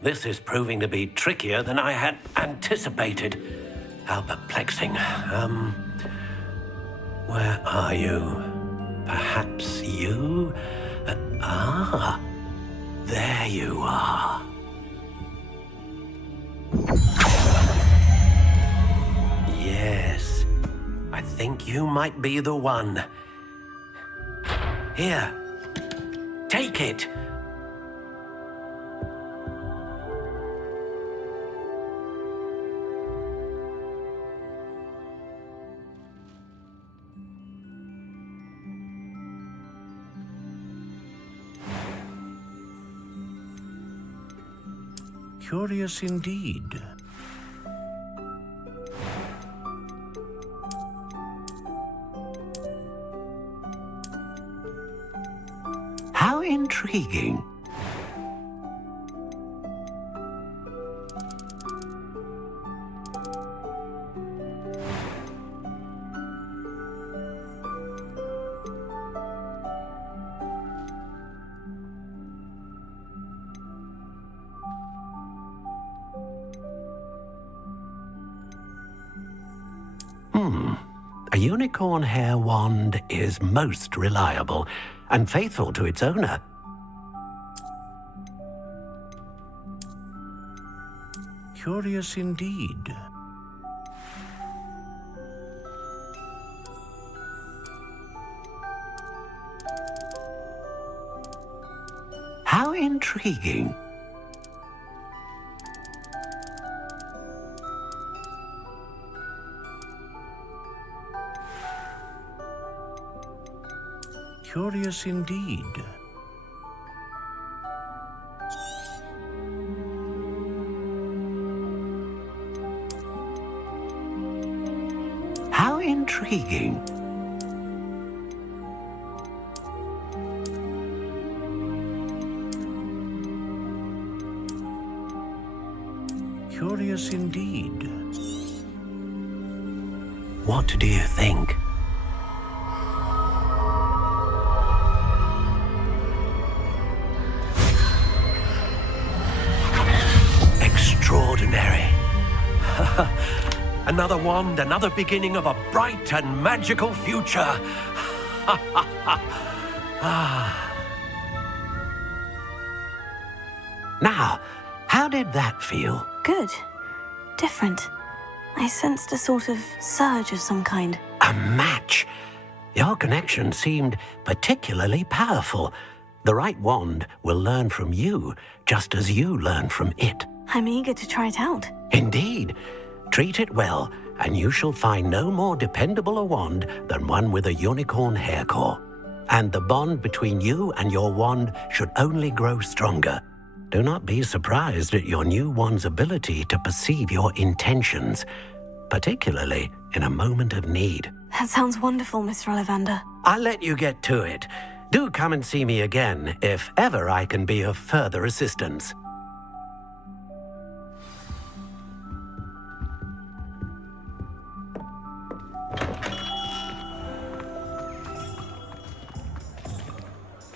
This is proving to be trickier than I had anticipated. How perplexing. Where are you? Perhaps you? There you are. Yes, think you might be the one. Here, take it. Curious indeed. How intriguing. A unicorn hair wand is most reliable and faithful to its owner. Curious indeed. How intriguing. Curious indeed. How intriguing. Curious indeed. What do you think? Extraordinary. Another wand, another beginning of a bright and magical future. Now, how did that feel? Good. Different. I sensed a sort of surge of some kind. A match. Your connection seemed particularly powerful. The right wand will learn from you, just as you learn from it. I'm eager to try it out. Indeed. Treat it well, and you shall find no more dependable a wand than one with a unicorn hair core. And the bond between you and your wand should only grow stronger. Do not be surprised at your new wand's ability to perceive your intentions, particularly in a moment of need. That sounds wonderful, Mr. Ollivander. I'll let you get to it. Do come and see me again if ever I can be of further assistance.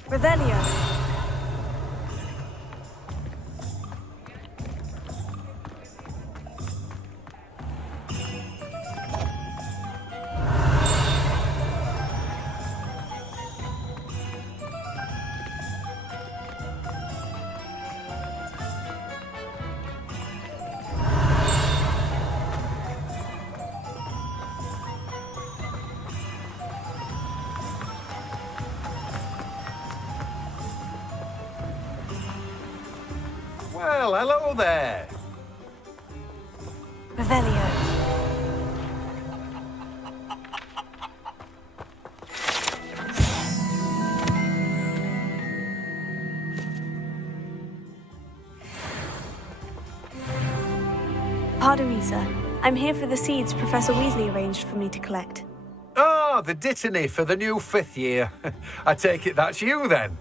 Revelio. Well, hello there. Revelio. Pardon me, sir. I'm here for the seeds Professor Weasley arranged for me to collect. Ah, the dittany for the new 5th year. I take it that's you, then.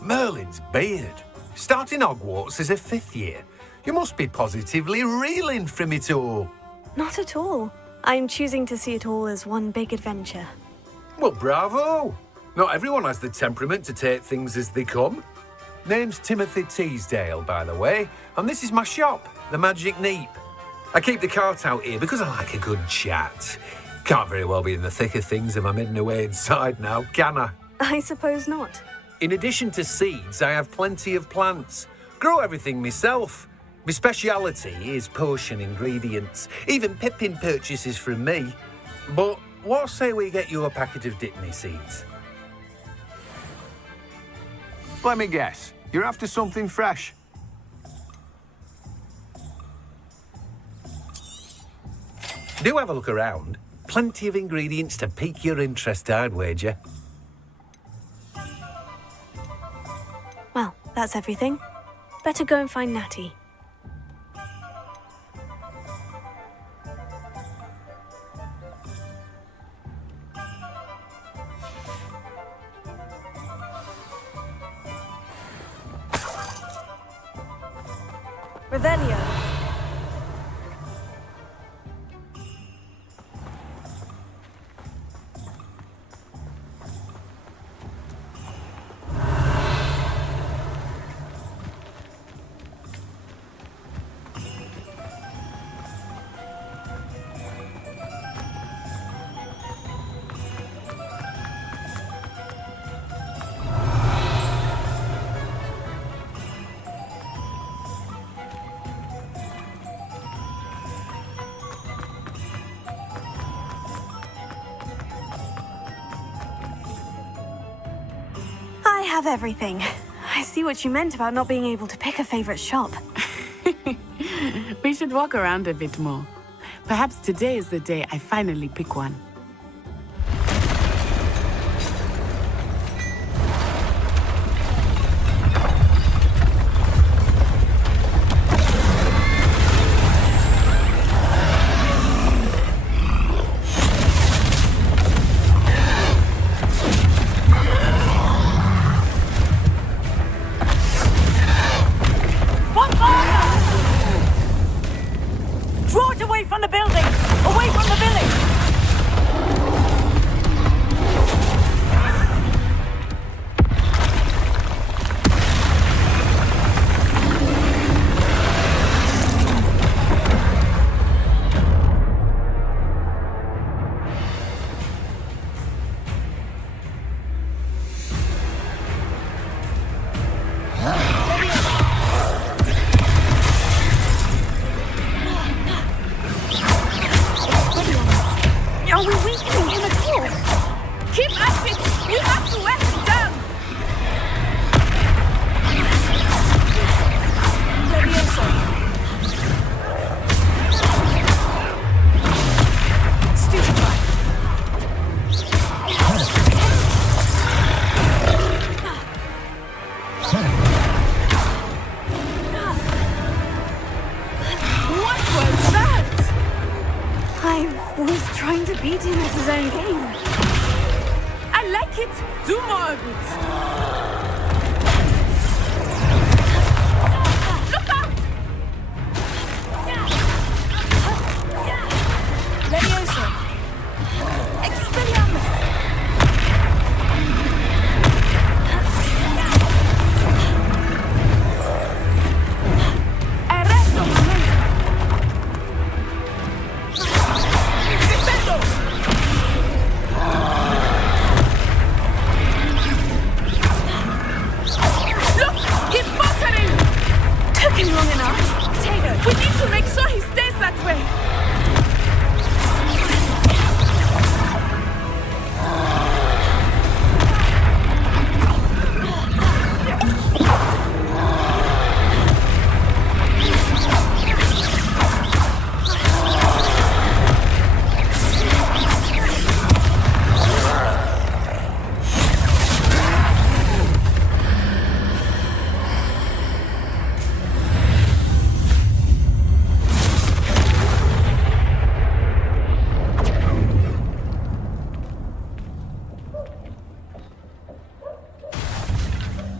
Merlin's beard. Starting Hogwarts as a 5th year. You must be positively reeling from it all. Not at all. I'm choosing to see it all as one big adventure. Well, bravo. Not everyone has the temperament to take things as they come. Name's Timothy Teasdale, by the way, and this is my shop, the Magic Neep. I keep the cart out here because I like a good chat. Can't very well be in the thick of things if I'm heading away inside now, can I? I suppose not. In addition to seeds, I have plenty of plants. Grow everything myself. My speciality is potion ingredients. Even Pippin purchases from me. But what say we get you a packet of Dipney seeds? Let me guess. You're after something fresh. Do have a look around. Plenty of ingredients to pique your interest, I'd wager. Well, that's everything. Better go and find Natty. Revelio. I have everything. I see what you meant about not being able to pick a favorite shop. We should walk around a bit more. Perhaps today is the day I finally pick one. Draw it away from the building! Away from the village! Are we weakening him at all? Keep at it! We have to wear him down! Levioso. Stupefy. What was that? I was trying to beat him at his own game. I like it. Do more of it. Look out! Levioso. Expelliarmus. Arresto. Defendo. Look! He's buttering! Took him long enough. Potato. We need to make sure he stays that way.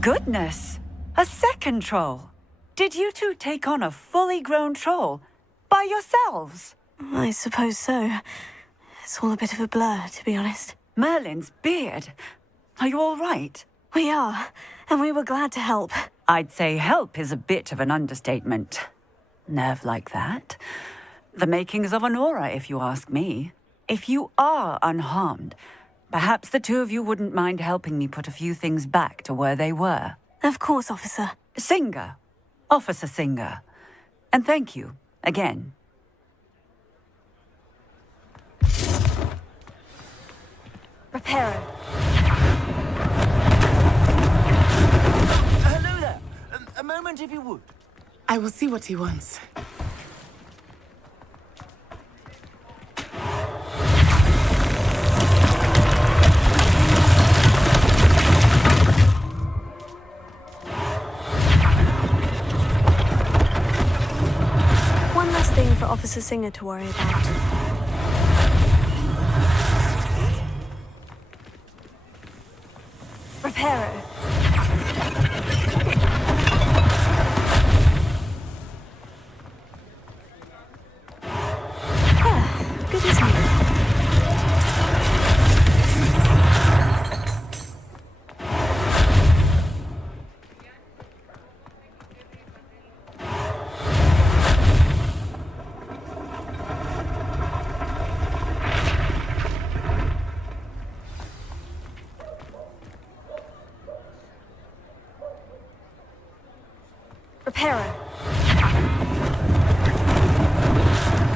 Goodness! A second troll! Did you two take on a fully grown troll? By yourselves? I suppose so. It's all a bit of a blur, to be honest. Merlin's beard. Are you all right? We are, and we were glad to help. I'd say help is a bit of an understatement. Nerve like that. The makings of an aura, if you ask me. If you are unharmed, perhaps the two of you wouldn't mind helping me put a few things back to where they were. Of course, officer. Singer. Officer Singer. And thank you, again. Reparo. Hello there. A moment, if you would. I will see what he wants. One last thing for Officer Singer to worry about. Reparo. Good as new. Reparo.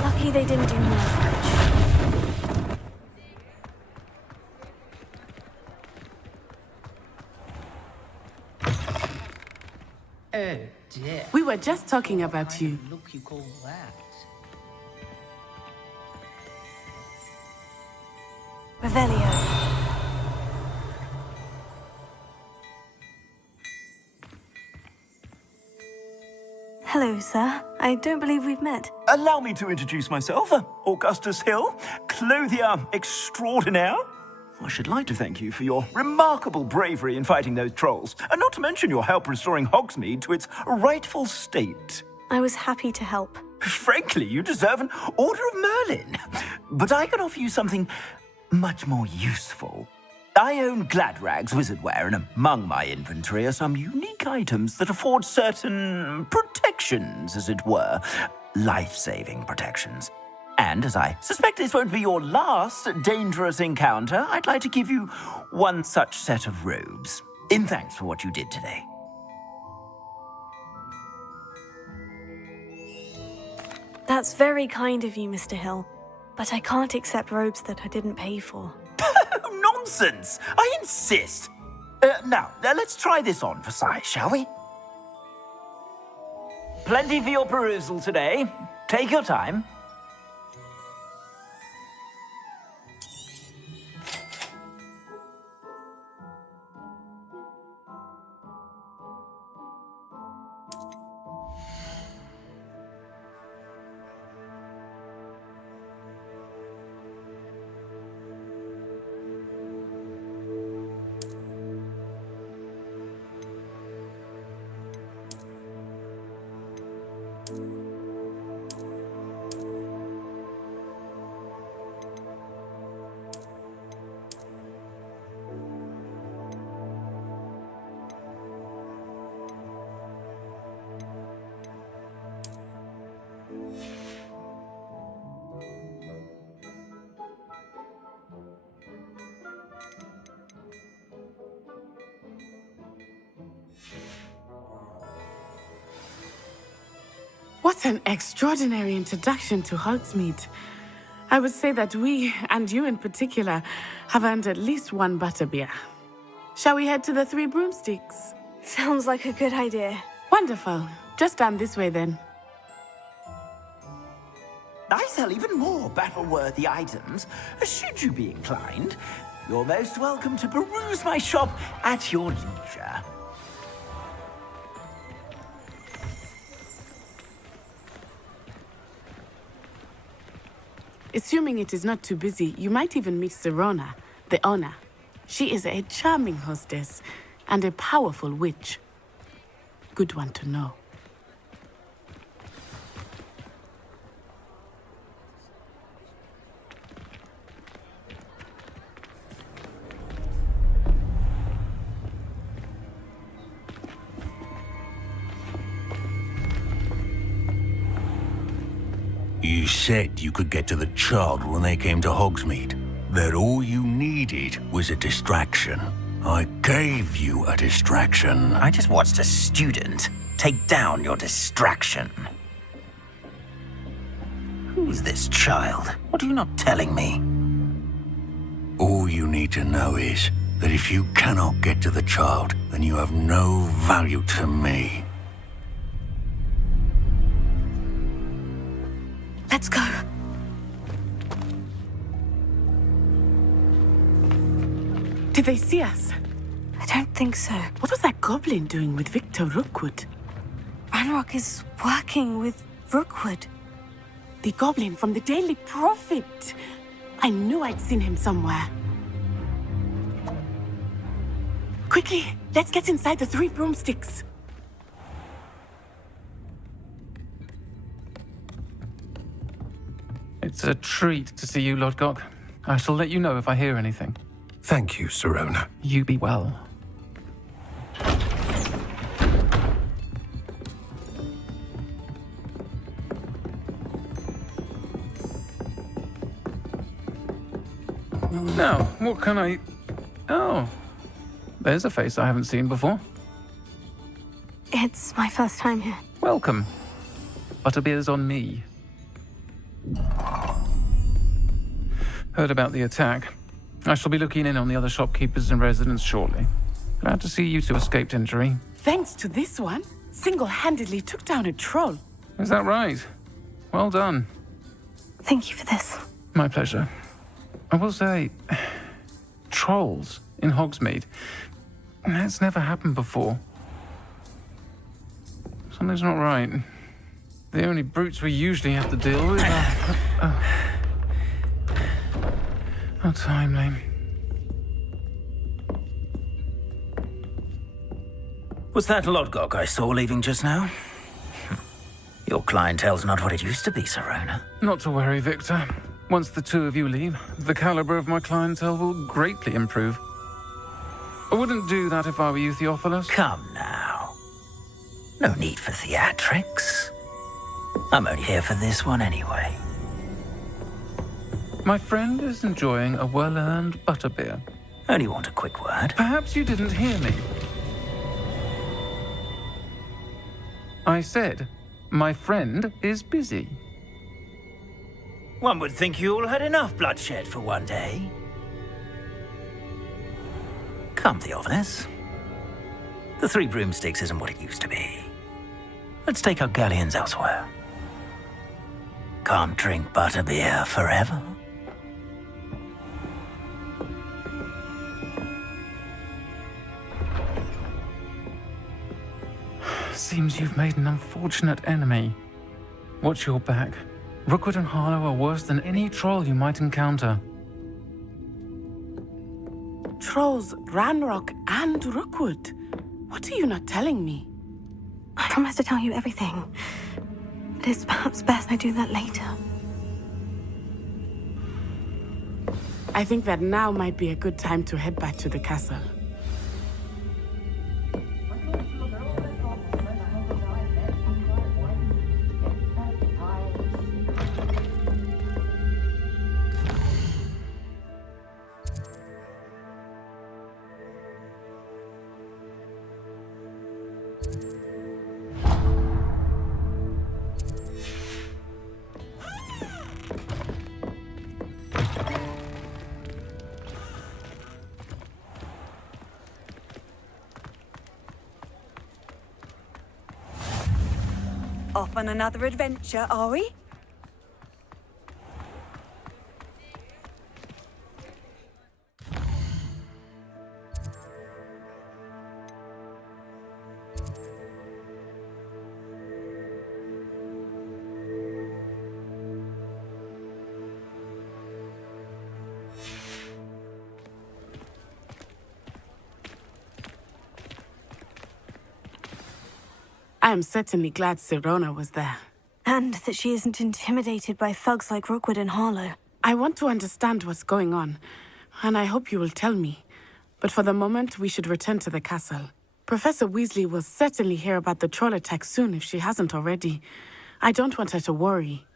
Lucky they didn't do more damage. Oh dear. We were just talking about you. Look, you call that? Revelio. Hello, sir. I don't believe we've met. Allow me to introduce myself. Augustus Hill, clothier extraordinaire. I should like to thank you for your remarkable bravery in fighting those trolls, and not to mention your help restoring Hogsmeade to its rightful state. I was happy to help. Frankly, you deserve an Order of Merlin. But I can offer you something much more useful. I own Gladrag's wizardware, and among my inventory are some unique items that afford certain protections, as it were. Life-saving protections. And as I suspect this won't be your last dangerous encounter, I'd like to give you one such set of robes, in thanks for what you did today. That's very kind of you, Mr. Hill. But I can't accept robes that I didn't pay for. Nonsense! I insist! Now, let's try this on for size, shall we? Plenty for your perusal today. Take your time. What an extraordinary introduction to Hogsmeade. I would say that we, and you in particular, have earned at least one butterbeer. Shall we head to the Three Broomsticks? Sounds like a good idea. Wonderful. Just down this way then. I sell even more battle-worthy items. Should you be inclined, you're most welcome to peruse my shop at your leisure. Assuming it is not too busy, you might even meet Serona, the owner. She is a charming hostess and a powerful witch. Good one to know. You said you could get to the child when they came to Hogsmeade. That all you needed was a distraction. I gave you a distraction. I just watched a student take down your distraction. Who is this child? What are you not telling me? All you need to know is that if you cannot get to the child, then you have no value to me. Let's go. Did they see us? I don't think so. What was that goblin doing with Victor Rookwood? Ranrock is working with Rookwood. The goblin from the Daily Prophet. I knew I'd seen him somewhere. Quickly, let's get inside the 3 broomsticks. It's a treat to see you, Lodgok. I shall let you know if I hear anything. Thank you, Sirona. You be well. Now, what can I... Oh, there's a face I haven't seen before. It's my first time here. Welcome. Butterbeer's on me. Heard about the attack. I shall be looking in on the other shopkeepers and residents shortly. Glad to see you two escaped injury. Thanks to this one, single-handedly took down a troll. Is that right? Well done. Thank you for this. My pleasure. I will say, trolls in Hogsmeade. That's never happened before. Something's not right. The only brutes we usually have to deal with are... How timely. Was that Lodgok I saw leaving just now? Your clientele's not what it used to be, Sirona. Not to worry, Victor. Once the two of you leave, the caliber of my clientele will greatly improve. I wouldn't do that if I were you, Theophilus. Come now. No need for theatrics. I'm only here for this one anyway. My friend is enjoying a well-earned butterbeer. Only want a quick word. Perhaps you didn't hear me. I said, my friend is busy. One would think you all had enough bloodshed for one day. Come, Theophilus. The 3 broomsticks isn't what it used to be. Let's take our galleons elsewhere. Can't drink butterbeer forever. Seems you've made an unfortunate enemy. Watch your back. Rookwood and Harlow are worse than any troll you might encounter. Trolls, Ranrock, and Rookwood. What are you not telling me? I promise to tell you everything. But it's perhaps best I do that later. I think that now might be a good time to head back to the castle. Off on another adventure, are we? I am certainly glad Sirona was there. And that she isn't intimidated by thugs like Rookwood and Harlow. I want to understand what's going on, and I hope you will tell me. But for the moment, we should return to the castle. Professor Weasley will certainly hear about the troll attack soon if she hasn't already. I don't want her to worry.